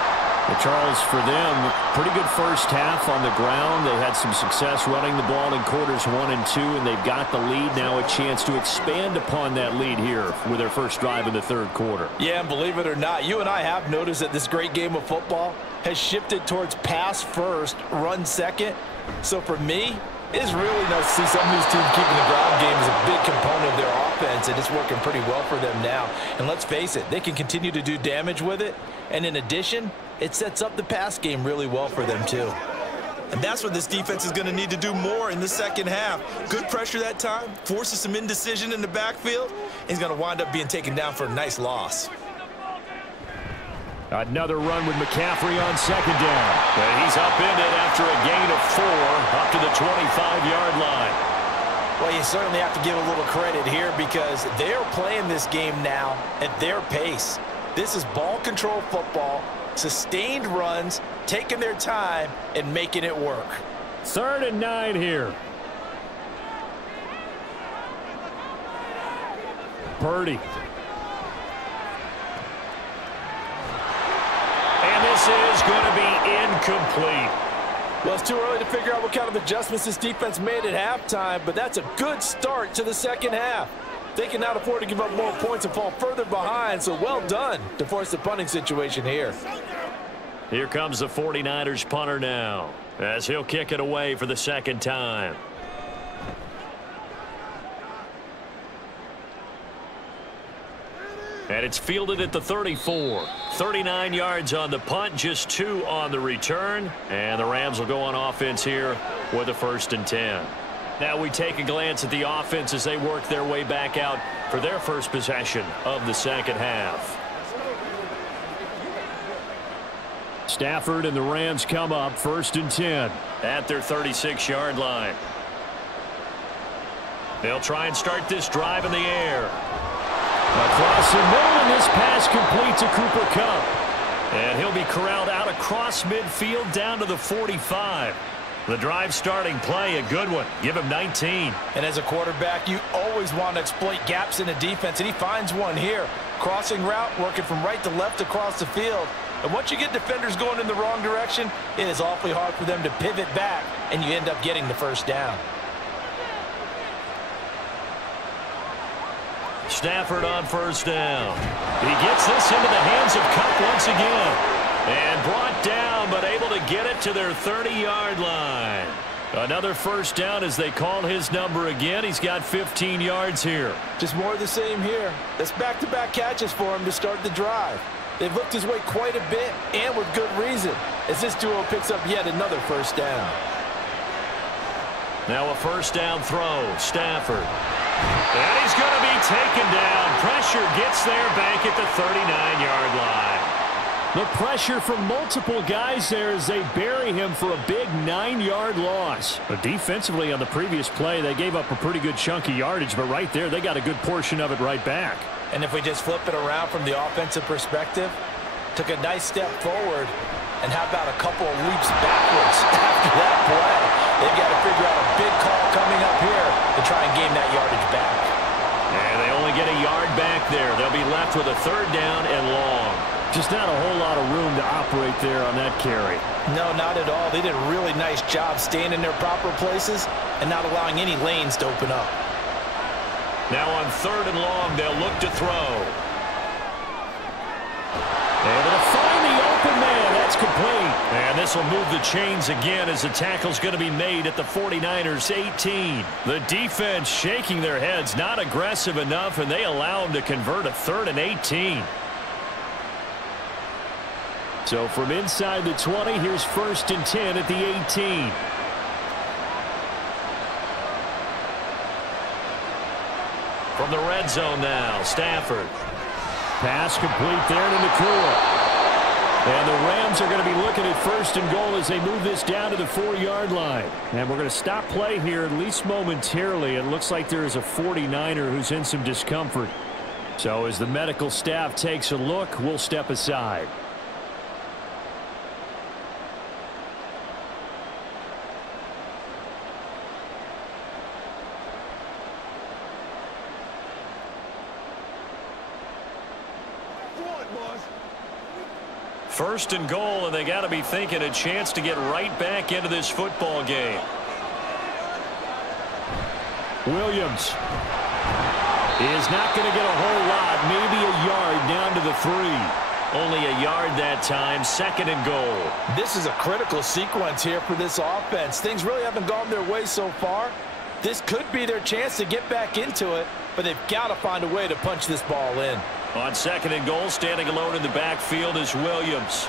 But Charles, for them, pretty good first half on the ground. They had some success running the ball in quarters 1 and 2, and they've got the lead. Now a chance to expand upon that lead here with their first drive in the third quarter. Yeah, and believe it or not, you and I have noticed that this great game of football has shifted towards pass first, run second. So for me, it's really nice to see some of these teams keeping the ground game as a big component of their offense, and it's working pretty well for them now. And let's face it, they can continue to do damage with it. And in addition, it sets up the pass game really well for them too. And that's what this defense is going to need to do more in the second half. Good pressure that time, forces some indecision in the backfield. He's going to wind up being taken down for a nice loss. Another run with McCaffrey on second down. And he's upended after a gain of 4 up to the 25-yard line. Well, you certainly have to give a little credit here because they're playing this game now at their pace. This is ball control football, sustained runs, taking their time, and making it work. 3rd and 9 here. Purdy. And this is going to be incomplete. Well, it's too early to figure out what kind of adjustments this defense made at halftime, but that's a good start to the second half. They can now afford to give up more points and fall further behind, so well done to force the punting situation here. Here comes the 49ers punter now, as he'll kick it away for the second time. And it's fielded at the 34. 39 yards on the punt, just 2 on the return. And the Rams will go on offense here with a 1st and 10. Now we take a glance at the offense as they work their way back out for their first possession of the second half. Stafford and the Rams come up 1st and 10 at their 36-yard line. They'll try and start this drive in the air. Across the middle, and this pass complete to Cooper Kupp. And he'll be corralled out across midfield down to the 45. The drive starting play, a good one. Give him 19. And as a quarterback, you always want to exploit gaps in the defense, and he finds one here. Crossing route, working from right to left across the field. And once you get defenders going in the wrong direction, it is awfully hard for them to pivot back, and you end up getting the 1st down. Stafford on 1st down. He gets this into the hands of Kupp once again. And brought down, but able to get it to their 30-yard line. Another 1st down as they call his number again. He's got 15 yards here. Just more of the same here. That's back-to-back catches for him to start the drive. They've looked his way quite a bit, and with good reason, as this duo picks up yet another 1st down. Now a 1st down throw. Stafford. And he's going to be taken down. Pressure gets there back at the 39-yard line. The pressure from multiple guys there as they bury him for a big 9-yard loss. But defensively on the previous play, they gave up a pretty good chunk of yardage, but right there, they got a good portion of it right back. And if we just flip it around from the offensive perspective, took a nice step forward, and how about a couple of leaps backwards after that play? They've got to figure out a big call coming up here to try and gain that yardage back. And they only get a yard back there. They'll be left with a 3rd down and long. Just not a whole lot of room to operate there on that carry. No, not at all. They did a really nice job staying in their proper places and not allowing any lanes to open up. Now on 3rd and long, they'll look to throw. Able to find the open man. That's complete. And this will move the chains again as the tackle's going to be made at the 49ers 18. The defense shaking their heads, not aggressive enough, and they allow them to convert a 3rd and 18. So from inside the 20, here's 1st and 10 at the 18. From the red zone now, Stafford. Pass complete there to Nakua. And the Rams are going to be looking at 1st and goal as they move this down to the 4-yard line. And we're going to stop play here at least momentarily. It looks like there is a 49er who's in some discomfort. So as the medical staff takes a look, we'll step aside. First and goal, and they got to be thinking a chance to get right back into this football game. Williams is not going to get a whole lot, maybe a yard down to the 3. Only a yard that time, 2nd and goal. This is a critical sequence here for this offense. Things really haven't gone their way so far. This could be their chance to get back into it, but they've got to find a way to punch this ball in. On 2nd and goal, standing alone in the backfield is Williams.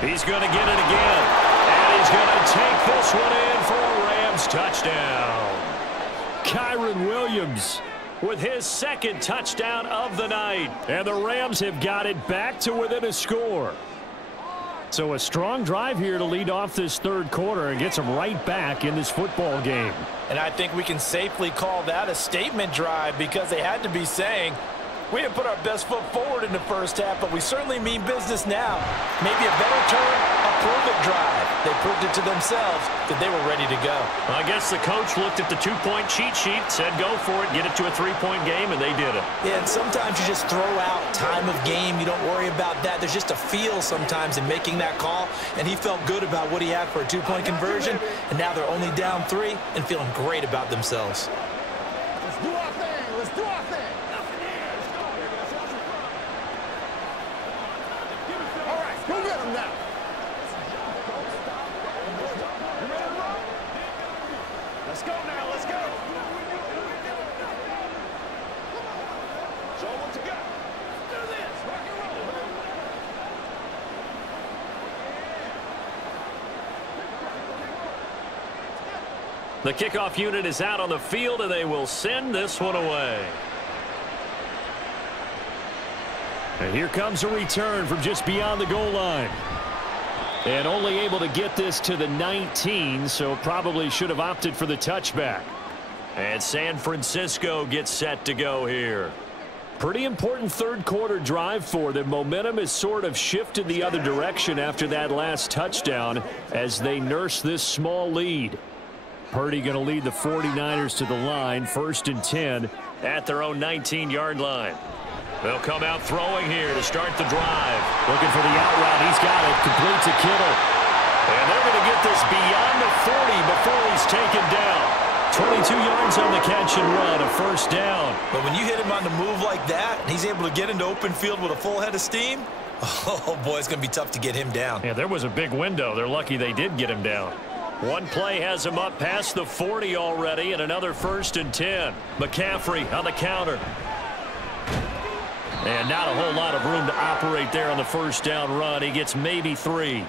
He's going to get it again. And he's going to take this one in for a Rams touchdown. Kyron Williams with his second touchdown of the night. And the Rams have got it back to within a score. So a strong drive here to lead off this third quarter and gets them right back in this football game. And I think we can safely call that a statement drive because they had to be saying, we didn't put our best foot forward in the first half, but we certainly mean business now. Maybe a better term, a prove-it drive. They proved it to themselves that they were ready to go. I guess the coach looked at the two-point cheat sheet, said go for it, get it to a three-point game, and they did it. Yeah, and sometimes you just throw out time of game. You don't worry about that. There's just a feel sometimes in making that call, and he felt good about what he had for a two-point conversion, and now they're only down 3 and feeling great about themselves. Let's do our thing. Let's do our thing. All right, go get him now. Let's go now. Let's go. Show them what you got. Let's do this. Rock and roll. The kickoff unit is out on the field, and they will send this one away. And here comes a return from just beyond the goal line. And only able to get this to the 19, so probably should have opted for the touchback. And San Francisco gets set to go here. Pretty important third quarter drive for them. Momentum has sort of shifted the other direction after that last touchdown as they nurse this small lead. Purdy going to lead the 49ers to the line, 1st and 10 at their own 19-yard line. They'll come out throwing here to start the drive. Looking for the out route. He's got it. Complete to Kittle. And they're going to get this beyond the 40 before he's taken down. 22 yards on the catch and run, a 1st down. But when you hit him on the move like that, and he's able to get into open field with a full head of steam, oh, boy, it's going to be tough to get him down. Yeah, there was a big window. They're lucky they did get him down. One play has him up past the 40 already, and another 1st and 10. McCaffrey on the counter. And not a whole lot of room to operate there on the 1st down run. He gets maybe 3.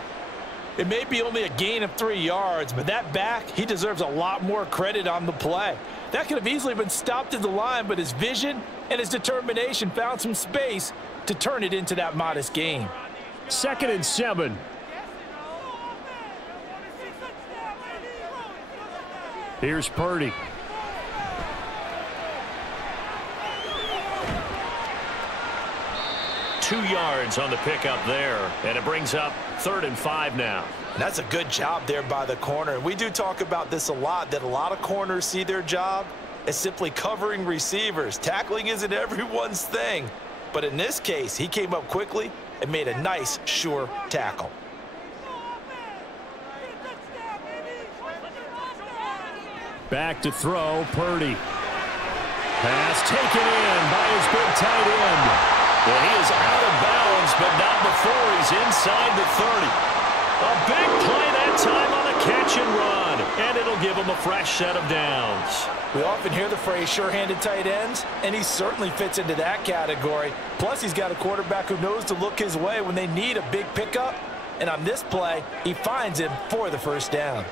It may be only a gain of 3 yards, but that back, he deserves a lot more credit on the play. That could have easily been stopped at the line, but his vision and his determination found some space to turn it into that modest gain. 2nd and 7. Here's Purdy. Two yards on the pickup there, and it brings up 3rd and 5 now. And that's a good job there by the corner. And we do talk about this a lot, that a lot of corners see their job as simply covering receivers. Tackling isn't everyone's thing. But in this case, he came up quickly and made a nice, sure tackle. Back to throw, Purdy. Pass taken in by his big tight end. Well, he is out of bounds, but not before he's inside the 30. A big play that time on a catch and run, and it'll give him a fresh set of downs. We often hear the phrase sure-handed tight ends, and he certainly fits into that category. Plus, he's got a quarterback who knows to look his way when they need a big pickup. And on this play, he finds him for the 1st down.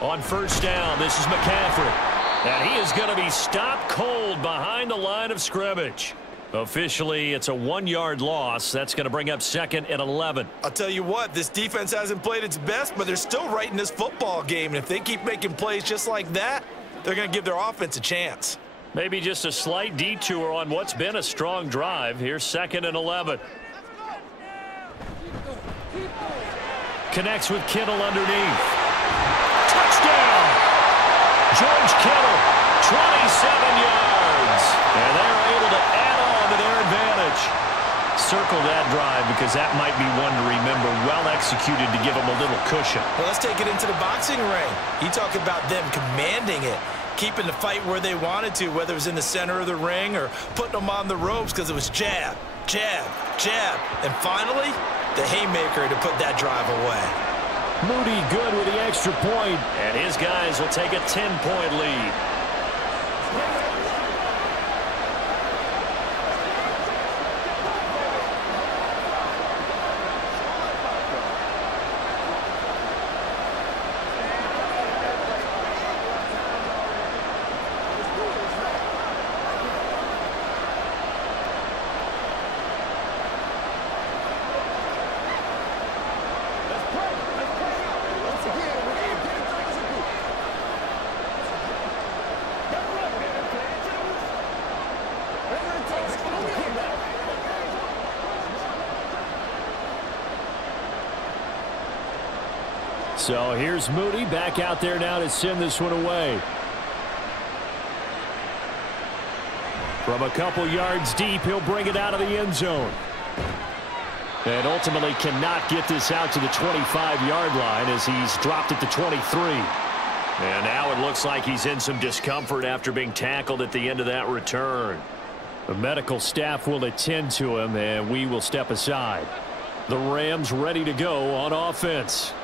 On 1st down, this is McCaffrey. And he is going to be stopped cold behind the line of scrimmage. Officially, it's a 1-yard loss. That's going to bring up 2nd and 11. I'll tell you what, this defense hasn't played its best, but they're still right in this football game. And if they keep making plays just like that, they're going to give their offense a chance. Maybe just a slight detour on what's been a strong drive. Here's 2nd and 11. Connects with Kittle underneath. Touchdown! George Kittle, 27 yards. And they're able to add on to their advantage. Circle that drive because that might be one to remember. Well executed to give them a little cushion. Well, let's take it into the boxing ring. You talk about them commanding it, keeping the fight where they wanted to, whether it was in the center of the ring or putting them on the ropes because it was jab, jab, jab. And finally, the haymaker to put that drive away. Moody good with the extra point, and his guys will take a 10-point lead. So here's Moody back out there now to send this one away. From a couple yards deep, he'll bring it out of the end zone. And ultimately cannot get this out to the 25-yard line as he's dropped it to 23. And now it looks like he's in some discomfort after being tackled at the end of that return. The medical staff will attend to him, and we will step aside. The Rams ready to go on offense.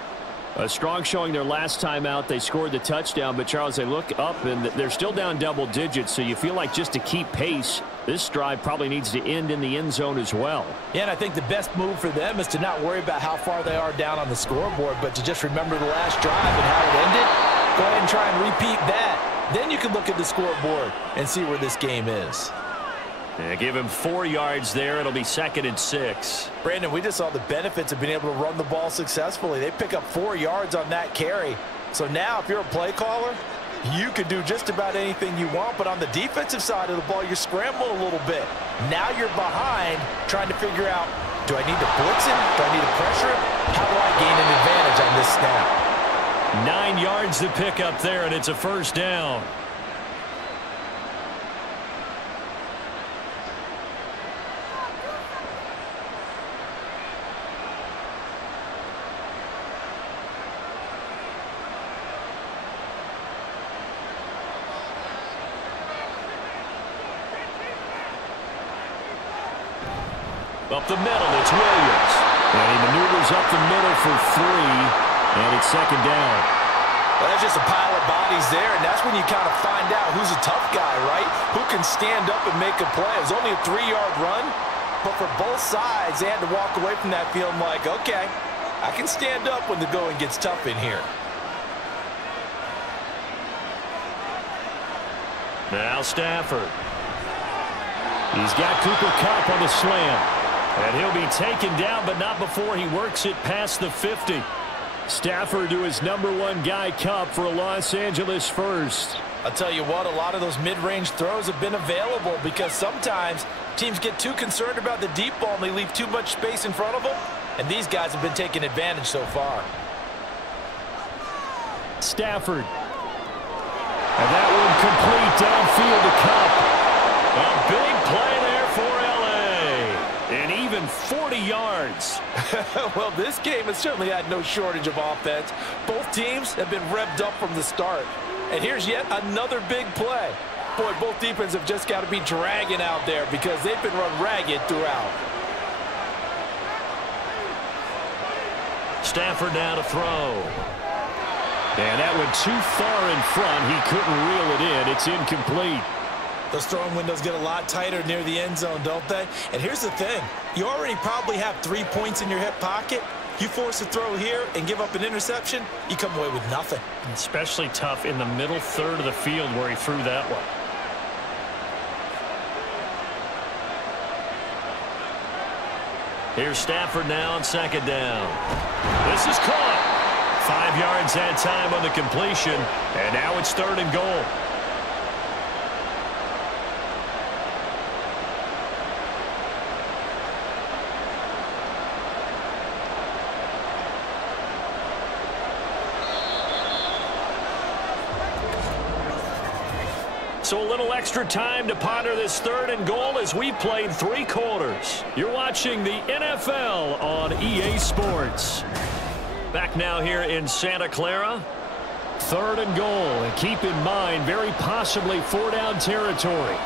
A strong showing their last time out. They scored the touchdown, but Charles, they look up and they're still down double digits, so you feel like just to keep pace, this drive probably needs to end in the end zone as well. Yeah, and I think the best move for them is to not worry about how far they are down on the scoreboard, but to just remember the last drive and how it ended. Go ahead and try and repeat that. Then you can look at the scoreboard and see where this game is. Yeah, give him 4 yards there. It'll be 2nd and 6. Brandon, we just saw the benefits of being able to run the ball successfully. They pick up 4 yards on that carry. So now if you're a play caller, you can do just about anything you want, but on the defensive side of the ball, you're scrambling a little bit. Now you're behind trying to figure out, do I need to blitz him? Do I need to pressure him? How do I gain an advantage on this snap? 9 yards to pick up there, and it's a first down. Up the middle, it's Williams. And he maneuvers up the middle for 3, and it's 2nd down. Well, that's just a pile of bodies there, and that's when you kind of find out who's a tough guy, right? Who can stand up and make a play. It was only a 3-yard run, but for both sides, they had to walk away from that feeling like, okay, I can stand up when the going gets tough in here. Now Stafford. He's got Cooper Kupp on the slant. And he'll be taken down, but not before he works it past the 50. Stafford to his #1 guy, Kupp, for a Los Angeles first. I'll tell you what, a lot of those mid-range throws have been available because sometimes teams get too concerned about the deep ball and they leave too much space in front of them. And these guys have been taking advantage so far. Stafford. And that one complete downfield to Kupp. A big play there for LA. And even 40 yards. Well, this game has certainly had no shortage of offense. Both teams have been revved up from the start. And here's yet another big play. Boy, both defenses have just got to be dragging out there because they've been run ragged throughout. Stafford now to throw. And that went too far in front. He couldn't reel it in. It's incomplete. Those throwing windows get a lot tighter near the end zone, don't they? And here's the thing. You already probably have 3 points in your hip pocket. You force a throw here and give up an interception, you come away with nothing. Especially tough in the middle third of the field where he threw that one. Here's Stafford now on 2nd down. This is caught. 5 yards that time on the completion, and now it's 3rd and goal. So a little extra time to ponder this 3rd and goal as we played 3 quarters. You're watching the NFL on EA Sports. Back now here in Santa Clara. 3rd and goal. And keep in mind, very possibly 4-down territory.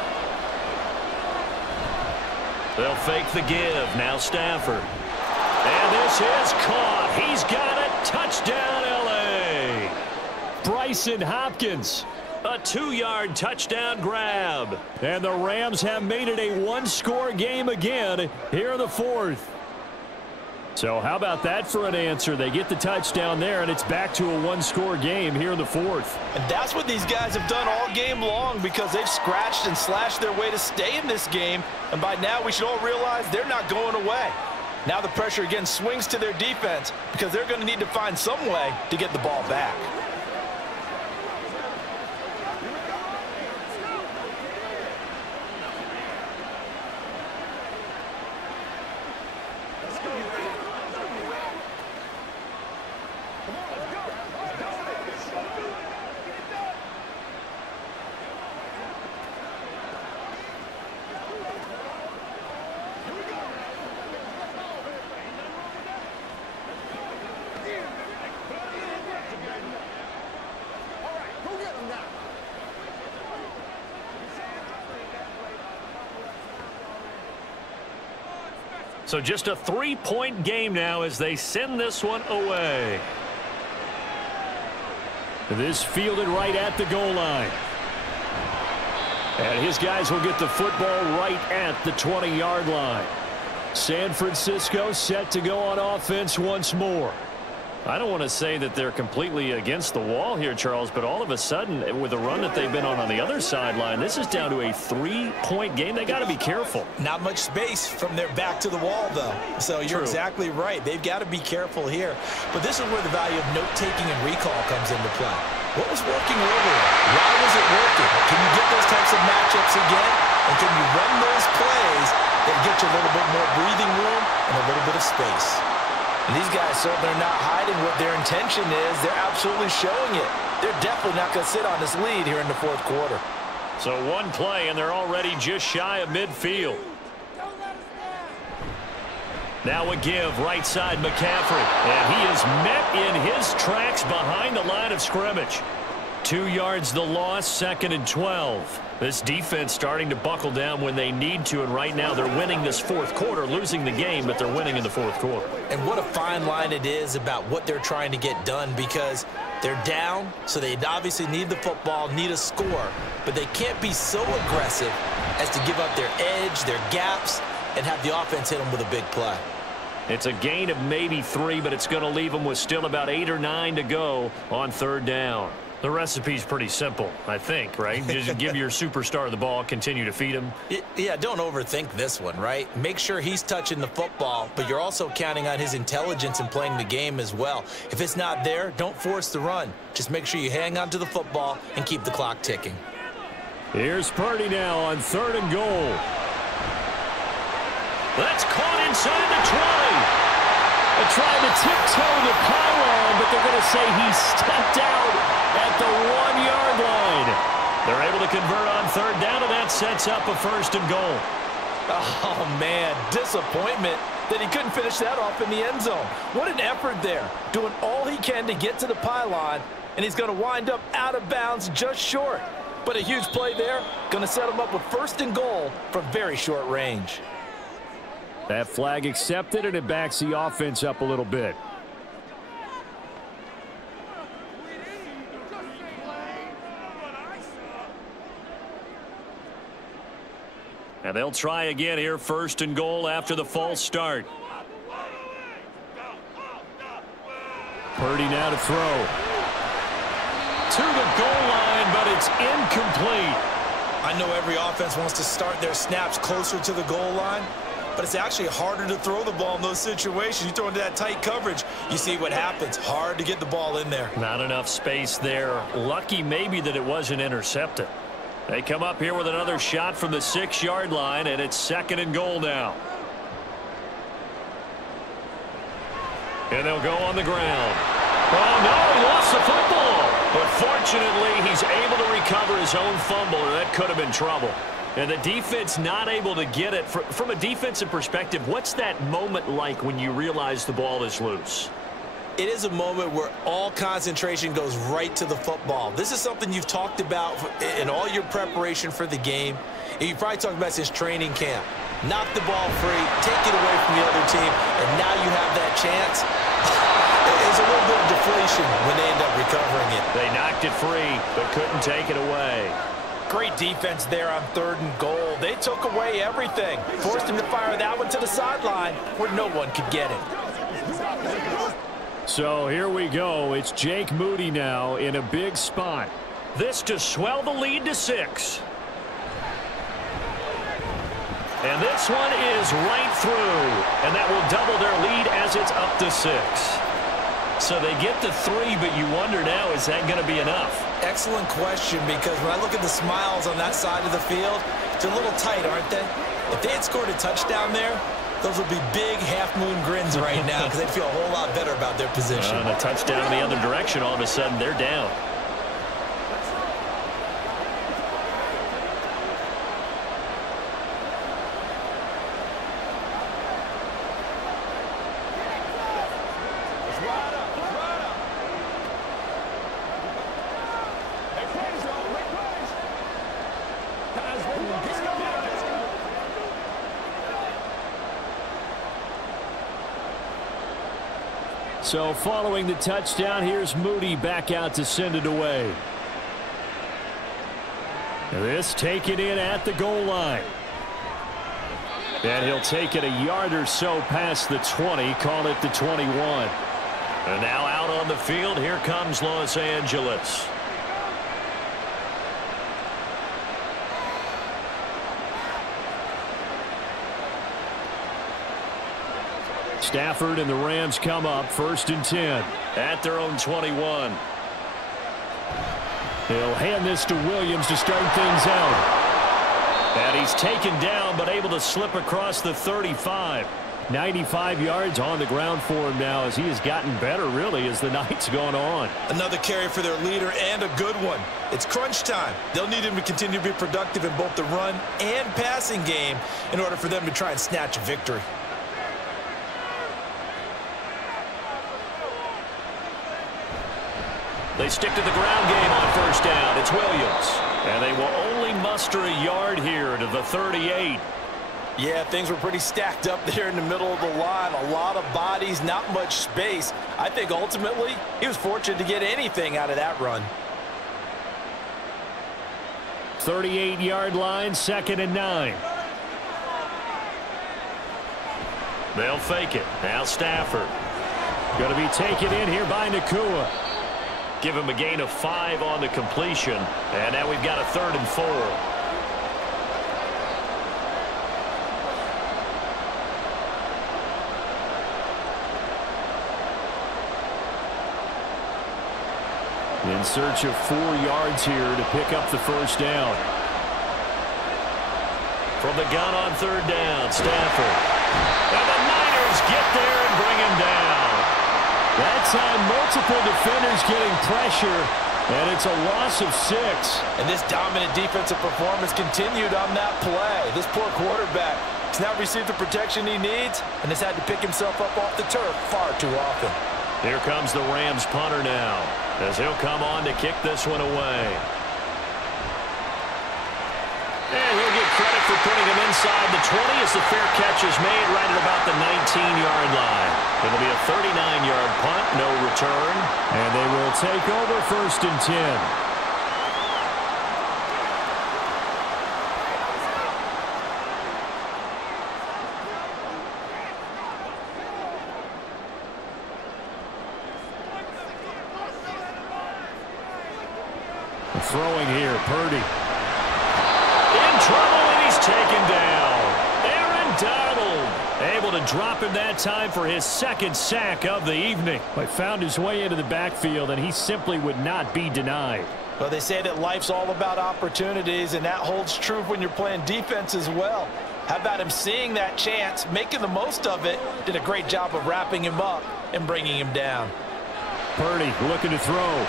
They'll fake the give. Now Stafford. And this is caught. He's got it. Touchdown, LA. Bryson Hopkins. A 2-yard touchdown grab. And the Rams have made it a 1-score game again here in the 4th. So how about that for an answer? They get the touchdown there, and it's back to a 1-score game here in the 4th. And that's what these guys have done all game long because they've scratched and slashed their way to stay in this game. And by now, we should all realize they're not going away. Now the pressure again swings to their defense because they're going to need to find some way to get the ball back. So just a 3-point game now as they send this one away. This fielded right at the goal line. And his guys will get the football right at the 20-yard line. San Francisco set to go on offense once more. I don't want to say that they're completely against the wall here, Charles, but all of a sudden, with the run that they've been on the other sideline, this is down to a 3-point game. They got to be careful. Not much space from their back to the wall, though. So you're exactly right. They've got to be careful here. But this is where the value of note-taking and recall comes into play. What was working earlier? Why was it working? Can you get those types of matchups again? And can you run those plays that get you a little bit more breathing room and a little bit of space? And these guys certainly are not hiding what their intention is. They're absolutely showing it. They're definitely not going to sit on this lead here in the fourth quarter. So one play, and they're already just shy of midfield. Now a give, right side McCaffrey. And he is met in his tracks behind the line of scrimmage. 2 yards the loss, 2nd and 12. This defense starting to buckle down when they need to, and right now they're winning this fourth quarter, losing the game, but they're winning in the fourth quarter. And what a fine line it is about what they're trying to get done, because they're down, so they obviously need the football, need a score, but they can't be so aggressive as to give up their edge, their gaps, and have the offense hit them with a big play. It's a gain of maybe 3, but it's going to leave them with still about 8 or 9 to go on 3rd down. The recipe's pretty simple, I think, right? Just give your superstar the ball, continue to feed him. Yeah, don't overthink this one, right? Make sure he's touching the football, but you're also counting on his intelligence in playing the game as well. If it's not there, don't force the run. Just make sure you hang on to the football and keep the clock ticking. Here's Purdy now on 3rd and goal. That's caught inside the 20. They tried to tiptoe the pylon, but they're going to say he stepped out at the 1-yard line. They're able to convert on 3rd down, and that sets up a 1st and goal. Oh, man, disappointment that he couldn't finish that off in the end zone. What an effort there, doing all he can to get to the pylon, and he's going to wind up out of bounds just short. But a huge play there, going to set him up with 1st and goal from very short range. That flag accepted, and it backs the offense up a little bit. And they'll try again here, 1st and goal after the false start. Purdy now to throw. To the goal line, but it's incomplete. I know every offense wants to start their snaps closer to the goal line, but it's actually harder to throw the ball in those situations. You throw into that tight coverage, you see what happens. Hard to get the ball in there. Not enough space there. Lucky maybe that it wasn't intercepted. They come up here with another shot from the 6-yard line, and it's 2nd and goal now. And they'll go on the ground. Oh, no, he lost the football. But fortunately, he's able to recover his own fumble, or that could have been trouble. And the defense not able to get it. From a defensive perspective, what's that moment like when you realize the ball is loose? It is a moment where all concentration goes right to the football. This is something you've talked about in all your preparation for the game. And you probably talked about since training camp. Knock the ball free, take it away from the other team, and now you have that chance. There's a little bit of deflation when they end up recovering it. They knocked it free, but couldn't take it away. Great defense there on 3rd and goal. They took away everything. Forced him to fire that one to the sideline where no one could get it. So here we go. It's Jake Moody now in a big spot. This to swell the lead to 6. And this one is right through. And that will double their lead as it's up to 6. So they get the 3, but you wonder now, is that going to be enough? Excellent question, because when I look at the smiles on that side of the field, they're a little tight, aren't they? If they had scored a touchdown there, those would be big half-moon grins right now because they'd feel a whole lot better about their position. And a touchdown in the other direction, all of a sudden they're down. So following the touchdown, here's Moody back out to send it away. This taken in at the goal line. And he'll take it a yard or so past the 20, call it the 21. And now out on the field, here comes Los Angeles. Stafford and the Rams come up 1st and 10 at their own 21. He'll hand this to Williams to start things out. And he's taken down but able to slip across the 35. 95 yards on the ground for him now as he has gotten better really as the night's gone on. Another carry for their leader and a good one. It's crunch time. They'll need him to continue to be productive in both the run and passing game in order for them to try and snatch a victory. They stick to the ground game on 1st down. It's Williams. And they will only muster a yard here to the 38. Yeah, things were pretty stacked up there in the middle of the line. A lot of bodies, not much space. I think ultimately he was fortunate to get anything out of that run. 38-yard line, 2nd and 9. They'll fake it. Now Stafford. Going to be taken in here by Nakua. Give him a gain of 5 on the completion. And now we've got a 3rd and 4. In search of 4 yards here to pick up the 1st down. From the gun on 3rd down, Stafford. And the Niners get there and bring him down. That time, multiple defenders getting pressure, and it's a loss of 6. And this dominant defensive performance continued on that play. This poor quarterback has not received the protection he needs and has had to pick himself up off the turf far too often. Here comes the Rams punter now, as he'll come on to kick this one away. And he'll get credit for putting him inside the 20 as the fair catch is made right at about the 19-yard line. It'll be a 39-yard punt, no return. And they will take over 1st and 10. Throwing here, Purdy. In trouble, and he's taken down. Aaron Donald able to drop him that time for his 2nd sack of the evening. But found his way into the backfield, and he simply would not be denied. Well, they say that life's all about opportunities, and that holds true when you're playing defense as well. How about him seeing that chance, making the most of it, did a great job of wrapping him up and bringing him down. Purdy looking to throw.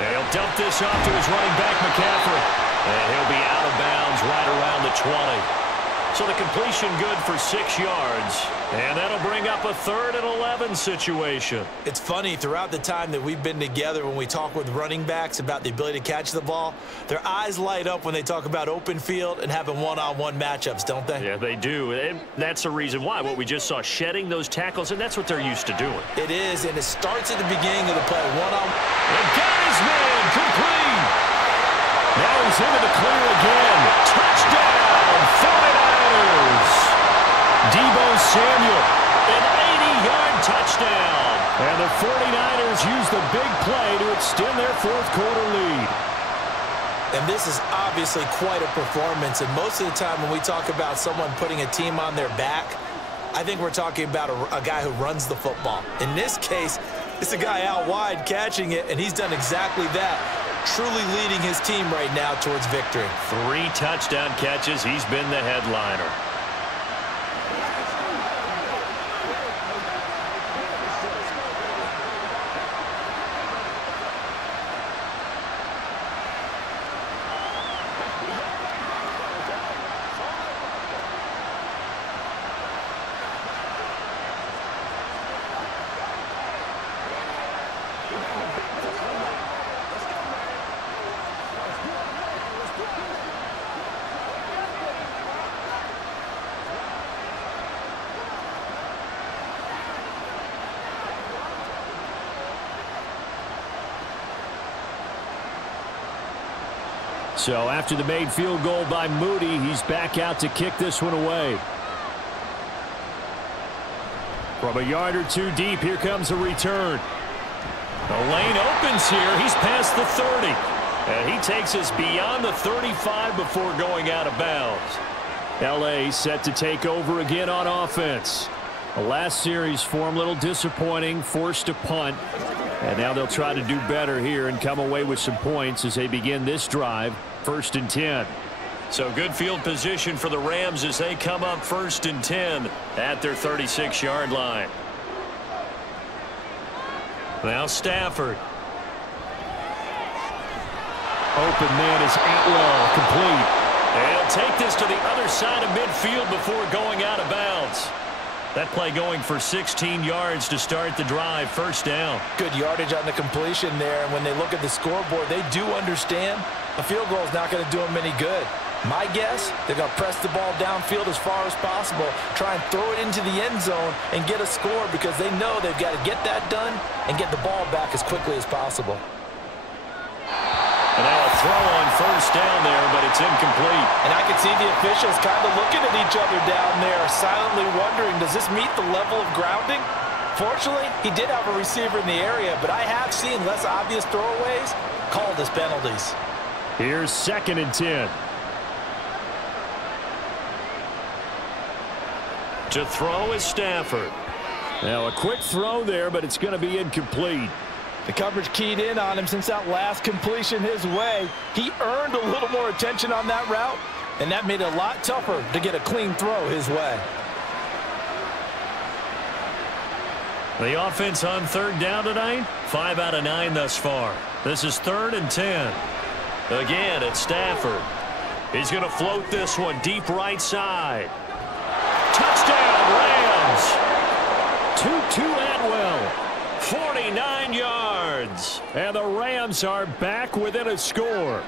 And he'll dump this off to his running back, McCaffrey. And he'll be out of bounds right around the 20. So the completion good for 6 yards. And that'll bring up a 3rd and 11 situation. It's funny, throughout the time that we've been together when we talk with running backs about the ability to catch the ball, their eyes light up when they talk about open field and having one-on-one matchups, don't they? Yeah, they do. And that's the reason why. What we just saw, shedding those tackles, and that's what they're used to doing. It is, and it starts at the beginning of the play. One-on-one. And got his man complete. Now he's into the clear again. Touchdown, 49ers. Deebo Samuel, an 80-yard touchdown. And the 49ers use the big play to extend their 4th quarter lead. And this is obviously quite a performance. And most of the time when we talk about someone putting a team on their back, I think we're talking about a guy who runs the football. In this case, it's a guy out wide catching it, and he's done exactly that, truly leading his team right now towards victory. 3 touchdown catches. He's been the headliner. So after the made field goal by Moody, he's back out to kick this one away. From a yard or two deep, here comes a return. The lane opens here. He's past the 30. And he takes us beyond the 35 before going out of bounds. L.A. set to take over again on offense. The last series for him, a little disappointing, forced to punt. And now they'll try to do better here and come away with some points as they begin this drive, 1st and 10. So good field position for the Rams as they come up 1st and 10 at their 36-yard line. Now Stafford. Open man is Atwell, complete. And he'll take this to the other side of midfield before going out of bounds. That play going for 16 yards to start the drive, 1st down. Good yardage on the completion there, and when they look at the scoreboard, they do understand a field goal is not going to do them any good. My guess, they're going to press the ball downfield as far as possible, try and throw it into the end zone and get a score because they know they've got to get that done and get the ball back as quickly as possible. And now a throw on 1st down there, but it's incomplete. And I can see the officials kind of looking at each other down there, silently wondering, does this meet the level of grounding? Fortunately, he did have a receiver in the area, but I have seen less obvious throwaways called as penalties. Here's 2nd and 10. To throw is Stafford. Now a quick throw there, but it's going to be incomplete. The coverage keyed in on him since that last completion his way. He earned a little more attention on that route, and that made it a lot tougher to get a clean throw his way. The offense on 3rd down tonight, 5 out of 9 thus far. This is 3rd and 10. Again, it's Stafford. He's going to float this one deep right side. Touchdown, Rams. Tutu Atwell, 49 yards. And the Rams are back within a score.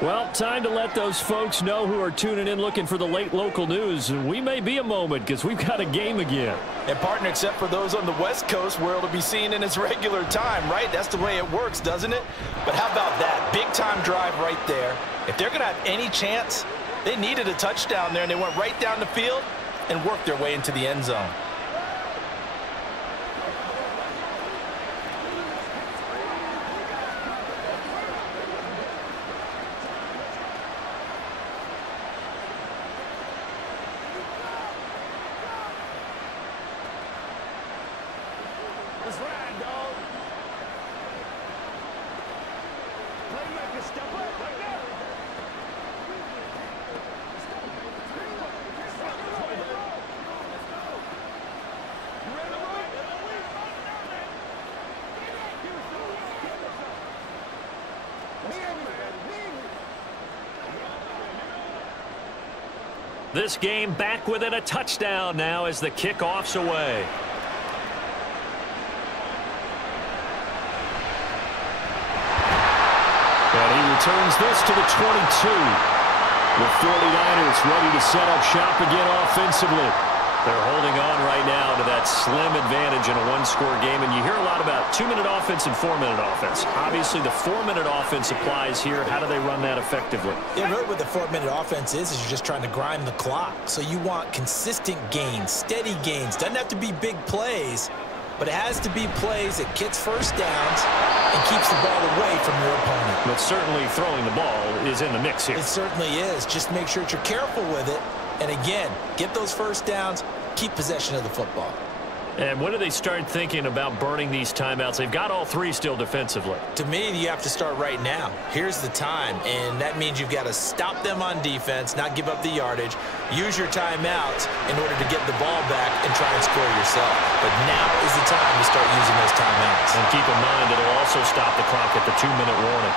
Well, time to let those folks know who are tuning in looking for the late local news. We may be a moment because we've got a game again. And partner, except for those on the West Coast where it'll be seen in its regular time, right? That's the way it works, doesn't it? But how about that? Big-time drive right there. If they're going to have any chance, they needed a touchdown there, and they went right down the field and worked their way into the end zone. Let's ride, dog. Playmaker, step up right now. This game back within a touchdown now as the kickoff's away. And he returns this to the 22. The 49ers ready to set up shop again offensively. They're holding on right now to that slim advantage in a one-score game. And you hear a lot about 2-minute offense and 4-minute offense. Obviously, the 4-minute offense applies here. How do they run that effectively? Yeah, really what the 4-minute offense is you're just trying to grind the clock. So you want consistent gains, steady gains. Doesn't have to be big plays, but it has to be plays that gets first downs and keeps the ball away from your opponent. But certainly throwing the ball is in the mix here. It certainly is. Just make sure that you're careful with it. And again, get those first downs, keep possession of the football. And when do they start thinking about burning these timeouts? They've got all three still defensively. To me, you have to start right now. Here's the time, and that means you've got to stop them on defense, not give up the yardage, use your timeouts in order to get the ball back and try and score yourself. But now is the time to start using those timeouts. And keep in mind, it'll also stop the clock at the 2-minute warning.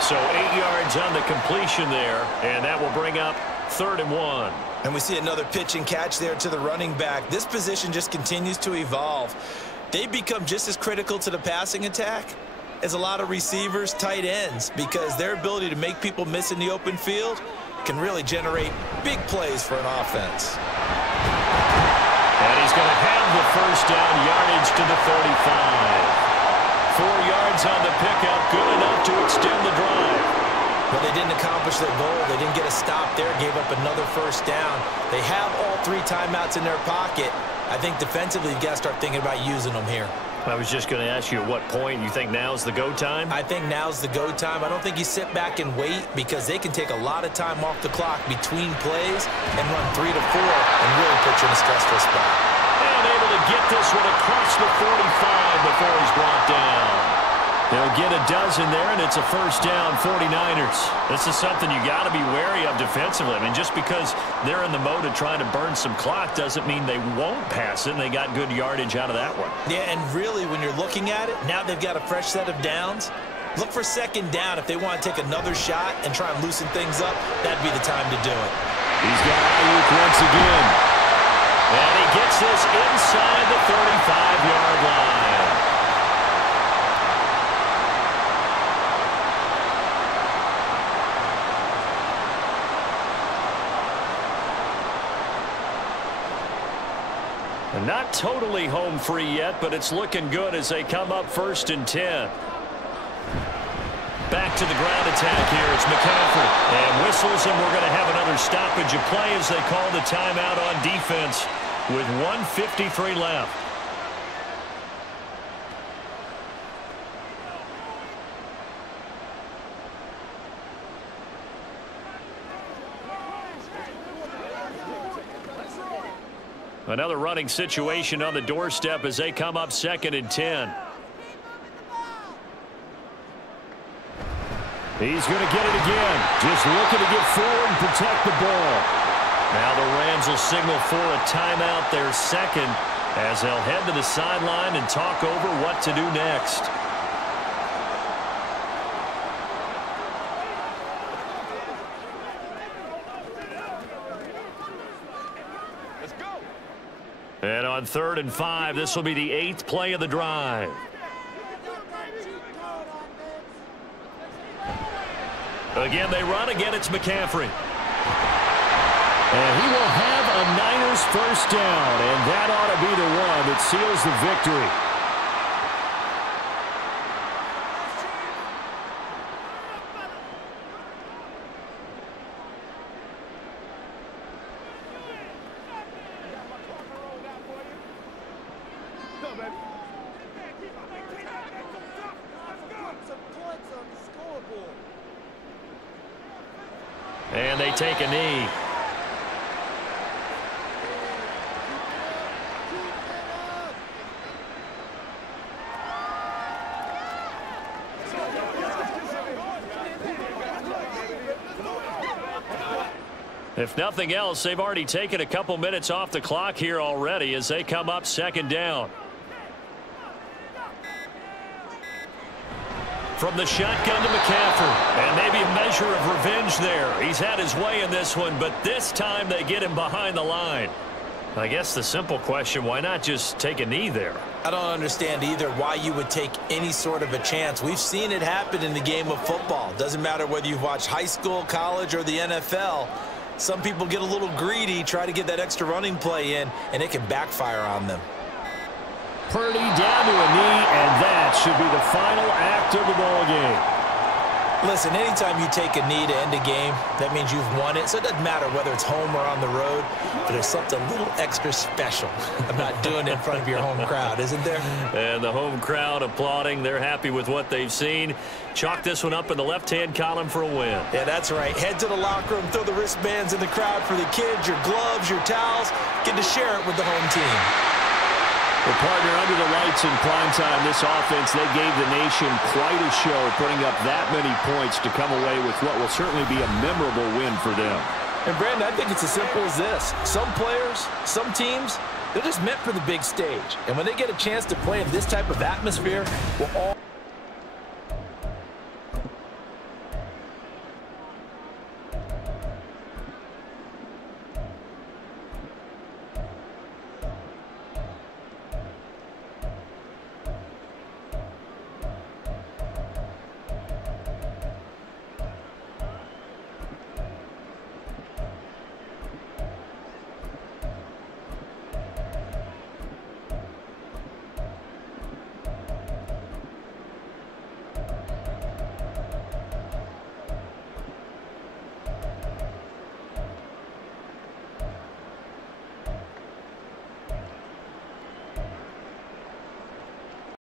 So 8 yards on the completion there, and that will bring up 3rd and 1. And we see another pitch and catch there to the running back. This position just continues to evolve. They become just as critical to the passing attack as a lot of receivers, tight ends, because their ability to make people miss in the open field can really generate big plays for an offense. And he's going to have the first down, yardage to the 35. 4 yards on the pickup, good enough to extend the drive. But they didn't accomplish their goal. They didn't get a stop there, gave up another first down. They have all 3 timeouts in their pocket. I think defensively, you've got to start thinking about using them here. I was just going to ask you at what point you think now's the go time? I think now's the go time. I don't think you sit back and wait because they can take a lot of time off the clock between plays and run 3 to 4 and really put you in a stressful spot. And able to get this one across the 45 before he's brought down. They'll get a dozen there, and it's a first down, 49ers. This is something you got to be wary of defensively. I mean, just because they're in the mode of trying to burn some clock doesn't mean they won't pass it, and they got good yardage out of that one. Yeah, and really, when you're looking at it, now they've got a fresh set of downs. Look for second down. If they want to take another shot and try and loosen things up, that'd be the time to do it. He's got Ayuk once again. And he gets this inside the 35-yard line. Not totally home free yet, but it's looking good as they come up 1st and 10. Back to the ground attack here. It's McCaffrey. And whistles, and we're going to have another stoppage of play as they call the timeout on defense with 1:53 left. Another running situation on the doorstep as they come up 2nd and 10. He's going to get it again. Just looking to get forward and protect the ball. Now the Rams will signal for a timeout, their second, as they'll head to the sideline and talk over what to do next. And on 3rd and 5, this will be the 8th play of the drive. Again, they run. Again, it's McCaffrey. And he will have a Niners first down, and that ought to be the one that seals the victory. And they take a knee. If nothing else, they've already taken a couple minutes off the clock here already as they come up 2nd down. From the shotgun to McCaffrey. And maybe a measure of revenge there. He's had his way in this one, but this time they get him behind the line. I guess the simple question, why not just take a knee there? I don't understand either why you would take any sort of a chance. We've seen it happen in the game of football. Doesn't matter whether you've watched high school, college, or the NFL. Some people get a little greedy, try to get that extra running play in, and it can backfire on them. Purdy down to a knee, and that should be the final act of the ball game. Listen, anytime you take a knee to end a game, that means you've won it. So it doesn't matter whether it's home or on the road, but there's something a little extra special about doing it in front of your home crowd, isn't there? And the home crowd applauding. They're happy with what they've seen. Chalk this one up in the left-hand column for a win. Yeah, that's right. Head to the locker room, throw the wristbands in the crowd for the kids, your gloves, your towels. Get to share it with the home team. Well, partner, under the lights in primetime, this offense, they gave the nation quite a show, putting up that many points to come away with what will certainly be a memorable win for them. And, Brandon, I think it's as simple as this. Some players, some teams, they're just meant for the big stage. And when they get a chance to play in this type of atmosphere, we'll all...